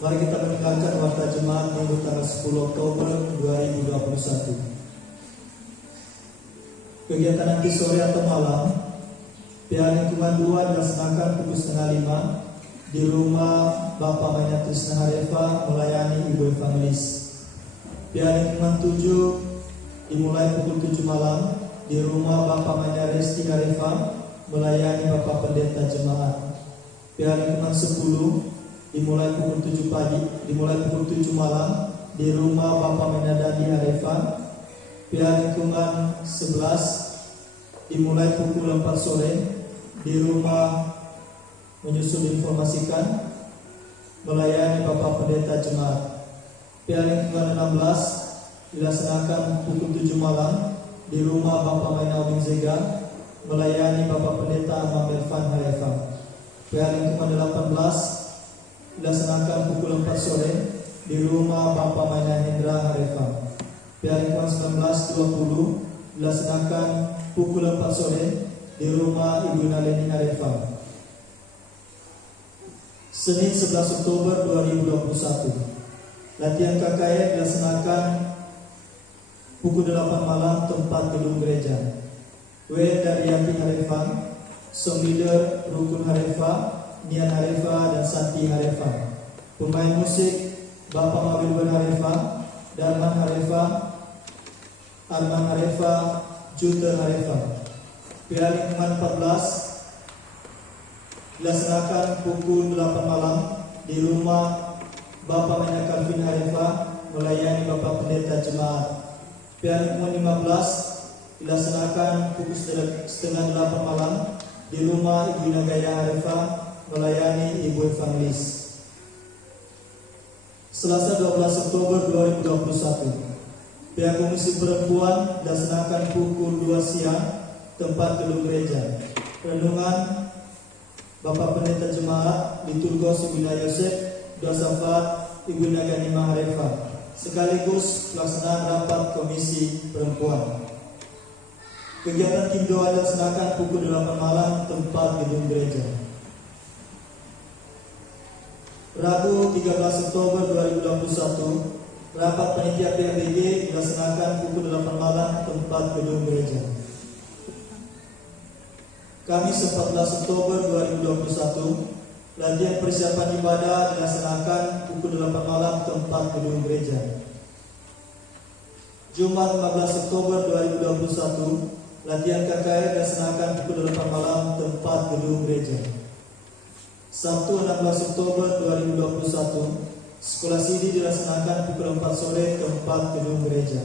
Mari kita mendengarkan warta jemaat Minggu tanggal 10 Oktober 2021. Kegiatan nanti sore atau malam, pihak lingkungan 2 dilaksanakan pukul 4:30 di rumah Bapak Manya Trisna Harefa melayani Ibu Evangelis. Pihak lingkungan 7 dimulai pukul 7 malam di rumah Bapak Manya Resti Harefa melayani Bapak Pendeta Jemaat. Pihak lingkungan 10 dimulai pukul 7 malam di rumah Bapak Menadani Harefa. Pihak lingkungan 11 dimulai pukul 4 sore di rumah menyusul informasikan melayani Bapak Pendeta Jemaat. Pihak lingkungan 16 dilaksanakan pukul 7 malam di rumah Bapak Mainawin Zega melayani Bapak Pendeta Amam Melvan Harefa. Pihak lingkungan 18 dilaksanakan pukul 4 sore di rumah Bapak Maina Hendra Harefa. Pihak lingkungan 19-20 dilaksanakan pukul 4 sore di rumah Ibu Naleni Harefa. Senin 11 Oktober 2021, latihan KKR dilaksanakan pukul 8 malam tempat gedung gereja. W dari Yati Harefa, Song Leader Rukun Harefa, Nian Harefa dan Santi Harefa. Pemain musik Bapak Mabil Ben Harefa, Darman Harefa, Arman Harefa, Juter Harefa. Pihak lingkungan 14 dilaksanakan pukul 8 malam di rumah Bapak Manya Calvin Harefa melayani Bapak Pendeta Jemaat. Pihak lingkungan 15 dilaksanakan pukul setengah 8 malam di rumah Ibu Nagaya Harefa melayani Ibu Evangelis. Selasa 12 Oktober 2021, pihak Komisi Perempuan dilaksanakan pukul 2 siang tempat gedung gereja. Renungan Bapak Pendeta Jemaat Liturgos Ibu Yosef Dosafat Ibu Naganima Harefa, sekaligus pelaksanaan rapat Komisi Perempuan. Kegiatan tim doa dilaksanakan pukul 8 malam tempat gedung gereja. Rabu 13 Oktober 2021, rapat panitia PRBG dilaksanakan pukul 8 malam tempat gedung gereja. Kamis 14 Oktober 2021, latihan persiapan ibadah dilaksanakan pukul 8 malam tempat gedung gereja. Jumat 15 Oktober 2021, latihan KKR dilaksanakan pukul 8 malam tempat gedung gereja. Sabtu 16 Oktober 2021, sekolah CD dilaksanakan pukul 4 sore tempat gedung gereja.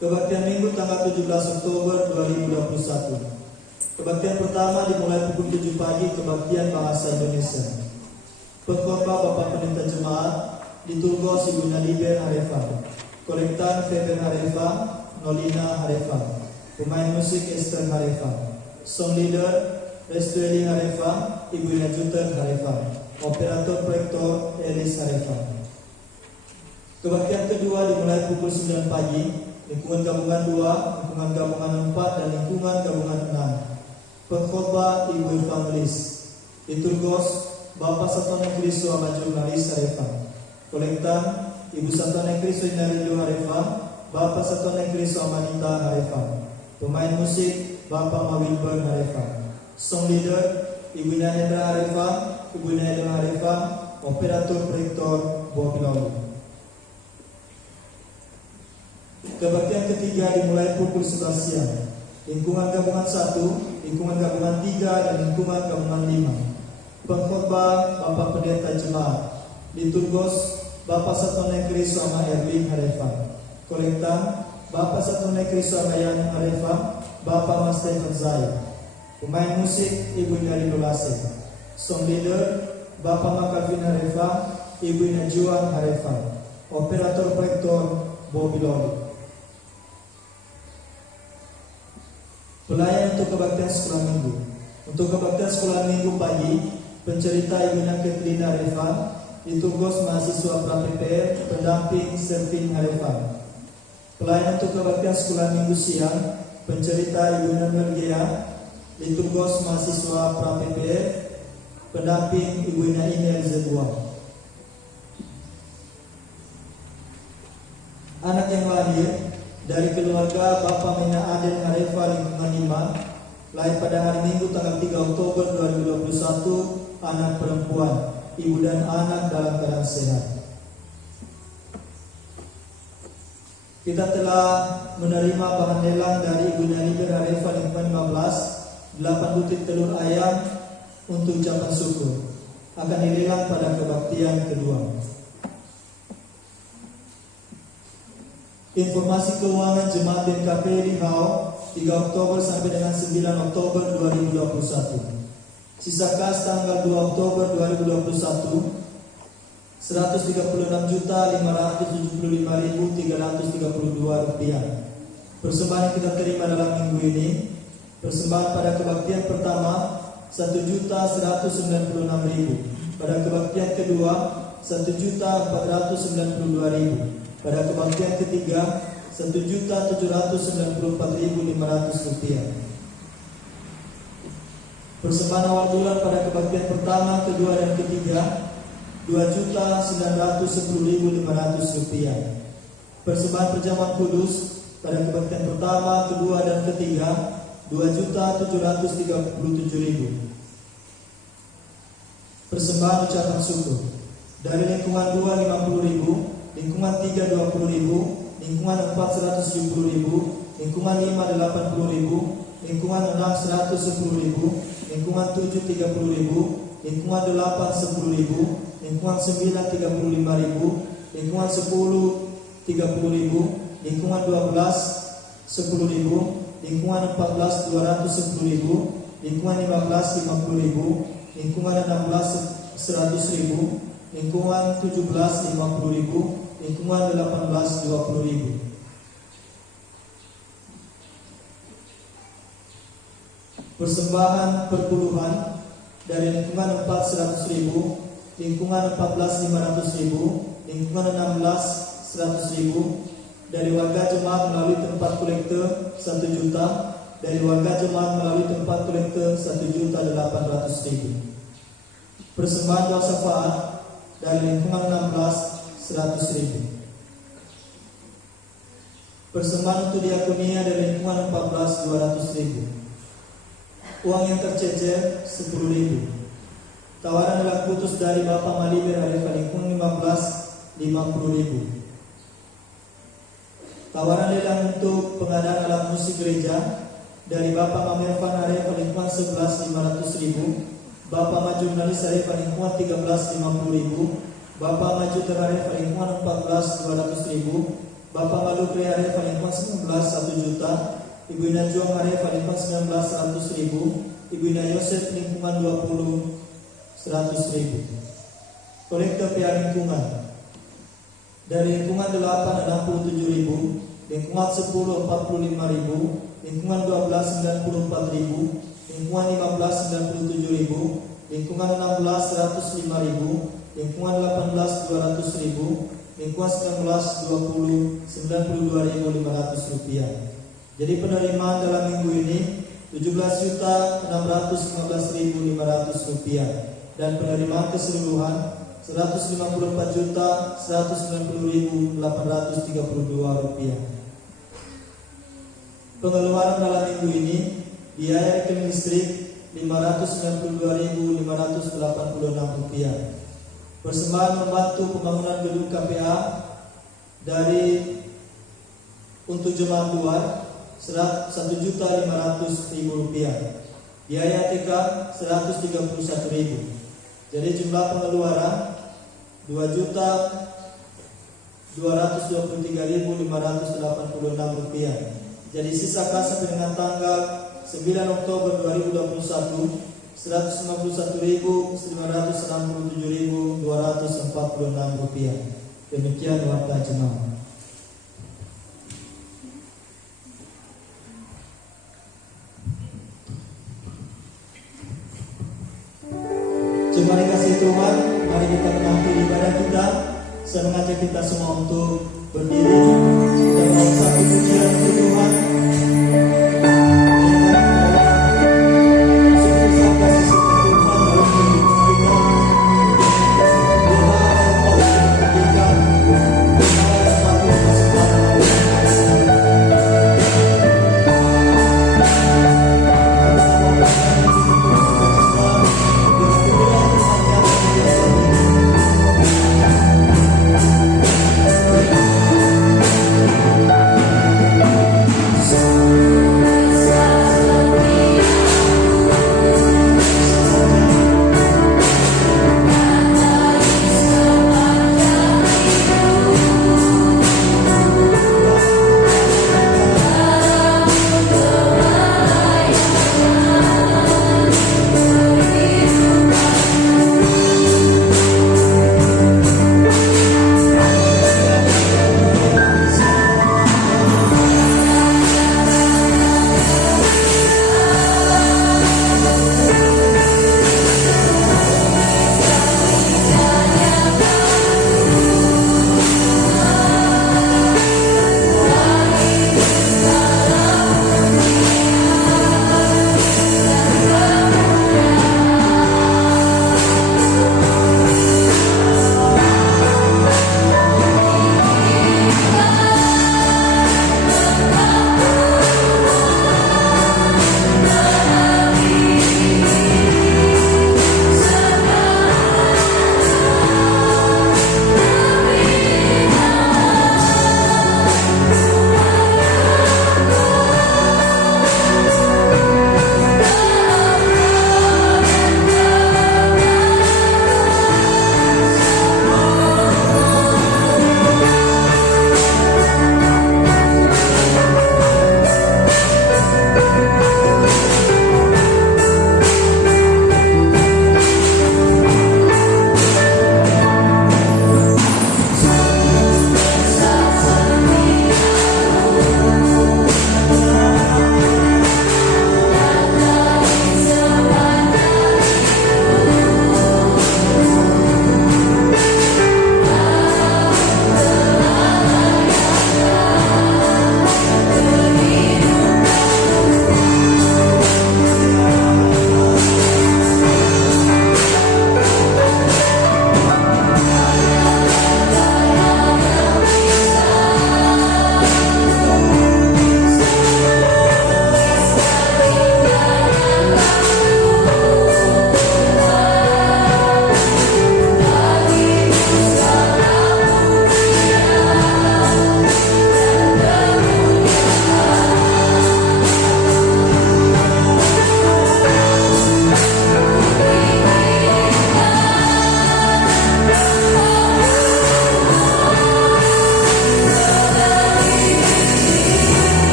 Kebaktian Minggu tanggal 17 Oktober 2021. Kebaktian pertama dimulai pukul 7 pagi, kebaktian bahasa Indonesia. Pengkhotbah Bapak Pendeta Jemaat Liturgos Ibu Naliben Harefa, kolektan Feben Harefa, Nolina Harefa, pemain musik Esther Harefa, song leader Restueli Harefa, Ibu Najutan Harefa, operator proyektor Elis Harefa. Kebaktian kedua dimulai pukul 9 pagi, lingkungan gabungan 2, lingkungan gabungan 4, dan lingkungan gabungan 6. Pengkhotbah Ibu Evangelis, Liturgos Bapa Satone Kristo ama jurnalis Harefa. Kolektan Ibu Satone Kristo Inarindo Harefa, Bapa Satone Kristo Amanita Harefa. Pemain musik Bapa Mawilber Harefa. Song leader Ibu Hendra Harefa, Ibu Hendra Harefa. Operator proyektor Bob Lalu. Kebaktian ketiga dimulai pukul 11 siang. Lingkungan gabungan 1, lingkungan gabungan 3, dan lingkungan gabungan 5. Pengkhotbah Bapak Pendeta Jemaat. Liturgos Bapak Satone Kristo ama Erwin Harefa. Kolektan Bapak Satone Kristo ama Yan Harefa, Bapak Mas Stefan Zai. Pemain musik Ibu Nari Dolase. Song leader Bapak Makalvin Harefa, Ibu Najuan Harefa. Operator proyektor Bobby Loli. Pelayan untuk kebaktian sekolah minggu. Untuk kebaktian sekolah minggu pagi, pencerita Ibu Katrina Harefa, liturgos mahasiswa pra-PPR, pendamping Servin Harefa. Pelayan untuk kebaktian sekolah minggu siang, pencerita Ibu Melgia, liturgos mahasiswa pra-PPR, pendamping Ibu Inel Zebua. Anak yang lahir dari keluarga Bapak Mina Aden Harefa lingkungan 5, lahir pada hari Minggu tanggal 3 Oktober 2021, anak perempuan, ibu dan anak dalam keadaan sehat. Kita telah menerima bahan lelang dari Ibu Nani Harefa lingkungan 15, 8 butir telur ayam untuk ucapan syukur. Akan dilelang pada kebaktian kedua. Informasi keuangan Jemaat BKP di Hau 3 Oktober sampai dengan 9 Oktober 2021. Sisa kas tanggal 2 Oktober 2021 Rp136.575.332. Persembahan yang kita terima dalam minggu ini, persembahan pada kebaktian pertama Rp1.196.000, pada kebaktian kedua Rp1.492.000, pada kebaktian ketiga Rp1.794.500. Persembahan awal bulan pada kebaktian pertama, kedua, dan ketiga Rp2.910.500. Persembahan perjamuan kudus pada kebaktian pertama, kedua, dan ketiga Rp2.737.000. Persembahan ucapan syukur dari lingkungan 2 50.000, lingkungan 3 20.000, lingkungan 4 170.000, lingkungan 5 80.000, lingkungan 6 110.000, lingkungan 7 30.000, lingkungan 8 10.000, lingkungan 9 35.000, lingkungan 10 30.000, lingkungan 12 10.000, lingkungan 14 210.000, lingkungan 15 50.000, lingkungan 16 100.000, lingkungan 17 50.000, lingkungan 18 20.000. Persembahan perpuluhan dari lingkungan 4 100.000, lingkungan 14 500.000, lingkungan 16 100.000, dari warga jemaat melalui tempat kolektor 1 juta, dari warga jemaat melalui tempat kolektor 1.800.000. Persembahan doa syafaat dari lingkungan 16 100.000. Persembahan untuk diakonia dari lingkungan 14 200.000. Uang yang tercecer 10.000. Tawaran lelang putus dari Bapak Maliber Harefa lingkungan 15 50.000. Tawaran lelang untuk pengadaan alat musik gereja dari Bapak Mamervan Harefa lingkungan 11 500.000. Bapak Maju Jurnalis Harefa lingkungan 13 50.000. Bapak Maju Terharefa lingkungan 14 200.000. Bapak Malukre Harefa lingkungan 19 1 juta. Ibu Ina Juang Harefa lingkungan 19 100.000. Ibu Ina Yosef lingkungan 20 100.000. Kolektor pihak lingkungan dari lingkungan 8 67.000, lingkungan 10 45.000, lingkungan 12 94.000, lingkungan 15 97.000, lingkungan 16 105.000, lingkungan 18 200.000, lingkungan 19 20 92.500 rupiah. Jadi penerimaan dalam minggu ini 17.615.500 rupiah. dan penerimaan keseluruhan 154.190.832 rupiah. Pengeluaran dalam minggu ini, biaya rekening listrik 592.586 rupiah. Persembahan membantu pembangunan gedung KPA dari untuk jemaat luar 1.500.000 rupiah. Biaya TK 131.000. Jadi jumlah pengeluaran 2.223.586 rupiah. Jadi sisa kas sampai dengan tanggal 9 Oktober 2021 151.967.246 rupiah. Demikian warta jemaah. Jemaat kasih Tuhan, mari kita mengakhiri ibadah kita. Saya mengajak kita semua untuk berdiri. Kita bawa satu pujian untuk Tuhan. Sungguh kasih seperti Tuhan dalam kehidupan kita. Doa yang mau kita berikan. Doa yang patut kesempatan.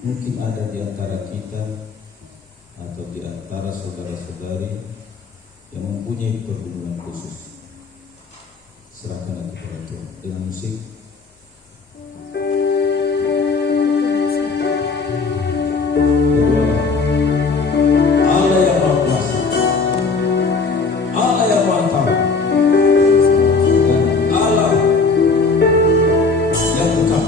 Mungkin ada di antara kita atau di antara saudara-saudari yang mempunyai pergumulan khusus. Serahkanlah kepada Tuhan dengan musik. Allah yang Maha Kuasa, Allah yang Maha Tahu, dan Allah yang bekal.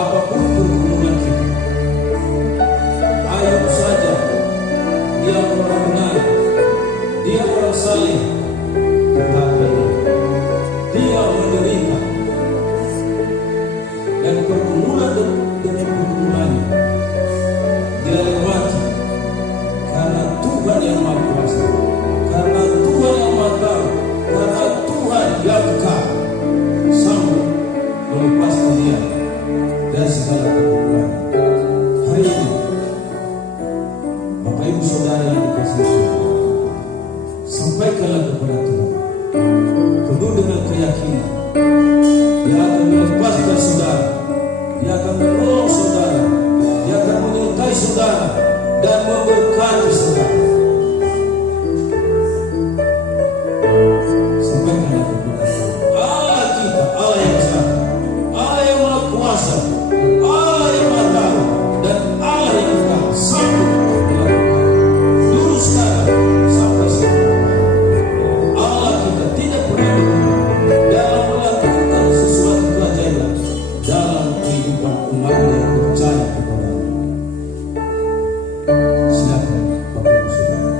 Apapun pergumulan kita, Ayub saja, dia orang benar, dia orang saleh, tetapi dia menderita, dan pergumulan demi pergumulannya dia lewati karena Tuhan yang Maha Kuasa, karena Tuhan yang Maha Tahu, karena Tuhan yang bekal sanggup melepaskan dia dari segala pergumulan. Hari ini, Bapak Ibu Saudara yang dikasihi Tuhan, sampaikanlah kepada Tuhan penuh dengan keyakinan. Dia akan melepaskan saudara, dia akan menolong saudara, dia akan menyertai saudara dan memberkati saudara. Sampaikanlah kepada Tuhan, Allah kita, Allah yang besar, Allah yang Maha Kuasa, Allah yang Maha Tahu, dan Allah yang bekal sanggup melakukan dulu sekarang sampai sekarang. Allah kita tidak pernah berhenti dalam melakukan sesuatu keajaiban dalam kehidupan umat yang percaya kepada-Nya. Silakan Bapak Ibu Saudara,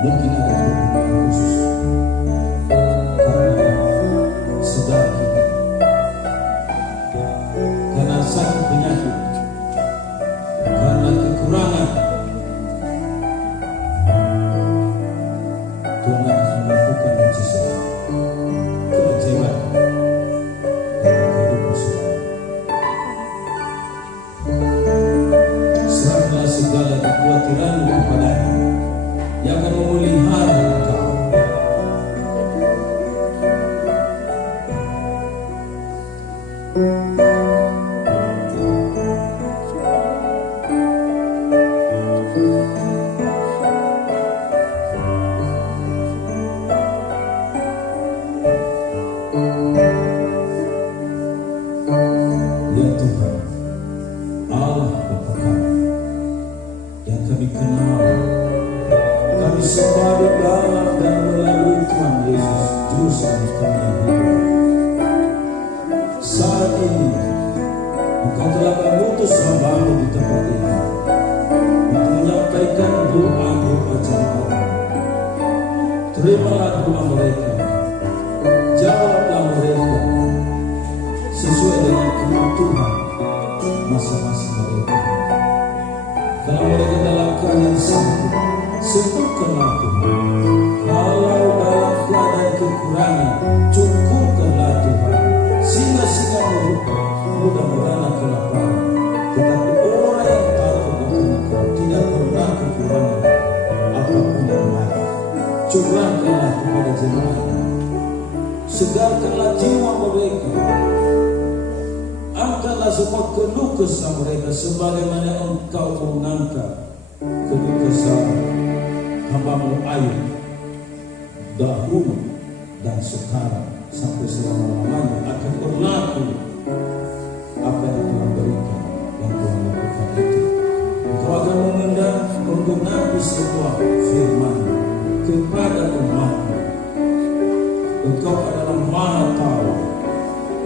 mungkin ada pergumulan khusus karena saudara kita, karena sakit penyakit, karena kekurangan. Tuhan akan melakukan mujizat keajaiban dalam kehidupan saudara. Serahkanlah segala kekhawatiranmu kepada-Nya, yang akan memelihara engkau. Ya Tuhan, Allah Bapa kami, yang kami kenal, kami sembah di dalam dan melalui Tuhan Yesus, Juru Selamat kami yang hidup. Saat ini, Engkau telah mengutus hamba-Mu di tempat ini untuk menyampaikan doa-doa jemaat. Terimalah doa mereka, jawablah mereka sesuai dengan kebutuhan masing-masing mereka. Kalau mereka dalam keadaan sakit, sembuhkanlah Tuhan. Kalau dalam keadaan kekurangan, cukupkanlah Tuhan. Singa-singa mudah merana kelaparan, tetapi orang yang takut akan Engkau tidak pernah kekurangan apapun yang baik. Curahkanlah kepada jemaat, segarkanlah jiwa mereka, angkatlah semua keluh kesah mereka sebagaimana Engkau mengangkat keluh kesah hamba-Mu Ayub dahulu dan sekarang sampai selama-lamanya akan berlaku. Apa yang Tuhan berikan, yang Tuhan lakukan itu, Engkau akan menggenapi sebuah firman kepada umat-Mu. Engkau adalah Maha Tahu,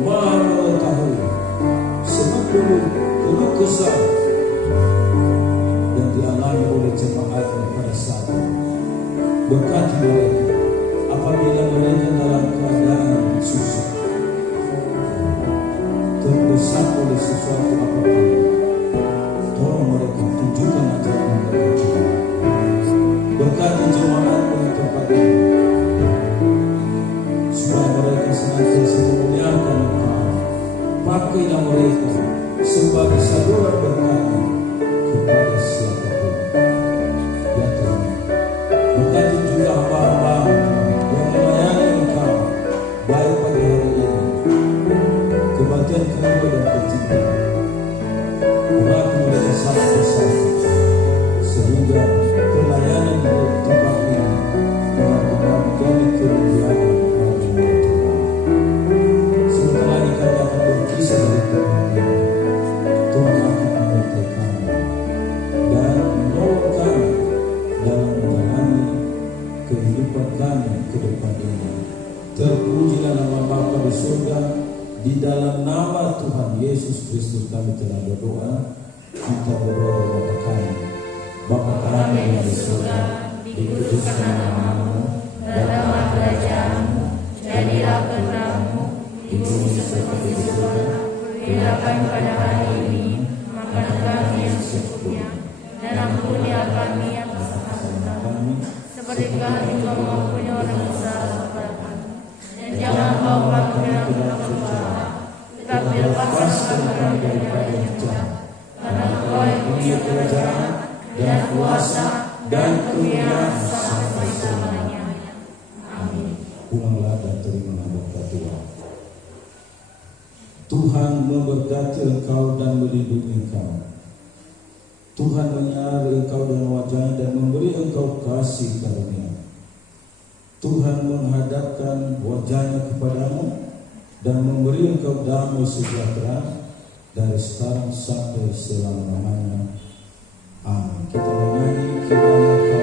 Maha Mengetahui seluruh keluh kesah yang dialami oleh jemaat pada saat ini. Berkati mereka apabila mereka dalam keadaan susah, terdesak oleh sesuatu apapun. Tolong mereka, tunjukkan ajaran mereka. Berkati jemaat-Mu di tempat ini, supaya mereka senantiasa memuliakan Engkau. Pakailah mereka sebagai saluran berkat kepada siapapun. Ya Tuhan, berkati juga hamba-hamba yang melayani Engkau baik pada hari melipat kami ke depan ini. Terpujilah nama Bapa di surga. Di dalam nama Tuhan Yesus Kristus kami telah berdoa. Kita berdoa Bapa kami. Bapa kami yang di surga, dikuduskan namamu, datanglah kerajaanmu, jadilah kehendakmu di bumi seperti di surga. Berilah kami pada hari ini makanan kami yang secukupnya, dan ampunilah kami atas kesalahan kami, seperti kami juga mengampuni orang yang bersalah kepada kami. Dan jangan bawa kami dalam kegelapan, tetapi lepaskan kami dari yang jahat. Karena Engkau yang punya kerajaan dan kuasa dan kemuliaan sampai selamanya. Amin. Puanglah dan terimalah berkat Tuhan. Tuhan memberkati engkau dan melindungi engkau. Tuhan menyinari engkau dengan wajah-Nya dan memberi engkau kasih karunia. Tuhan menghadapkan wajah-Nya kepadamu dan memberi engkau damai sejahtera dari sekarang sampai selama-lamanya. Amin. Kita menyanyi kiranya kau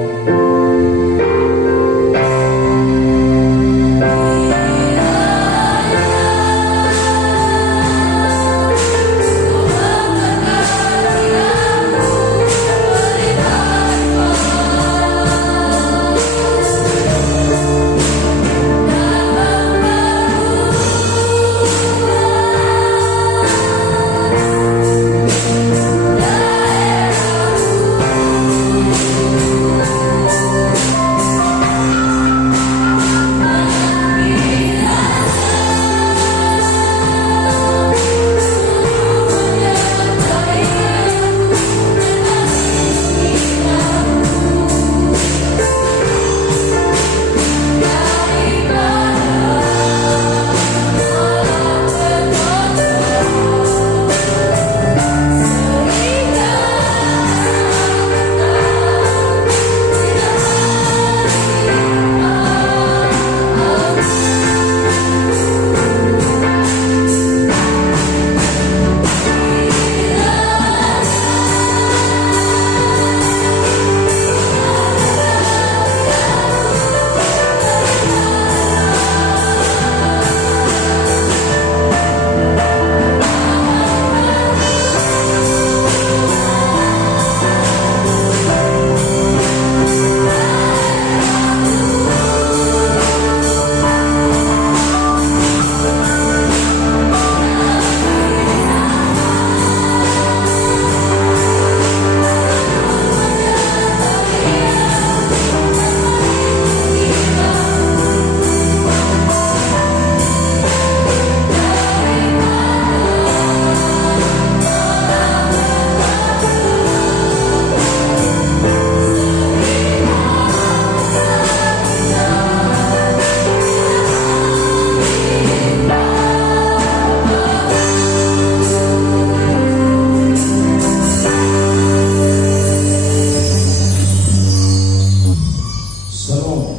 Shalom.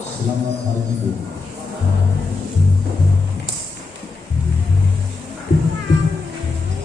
Selamat hari Minggu.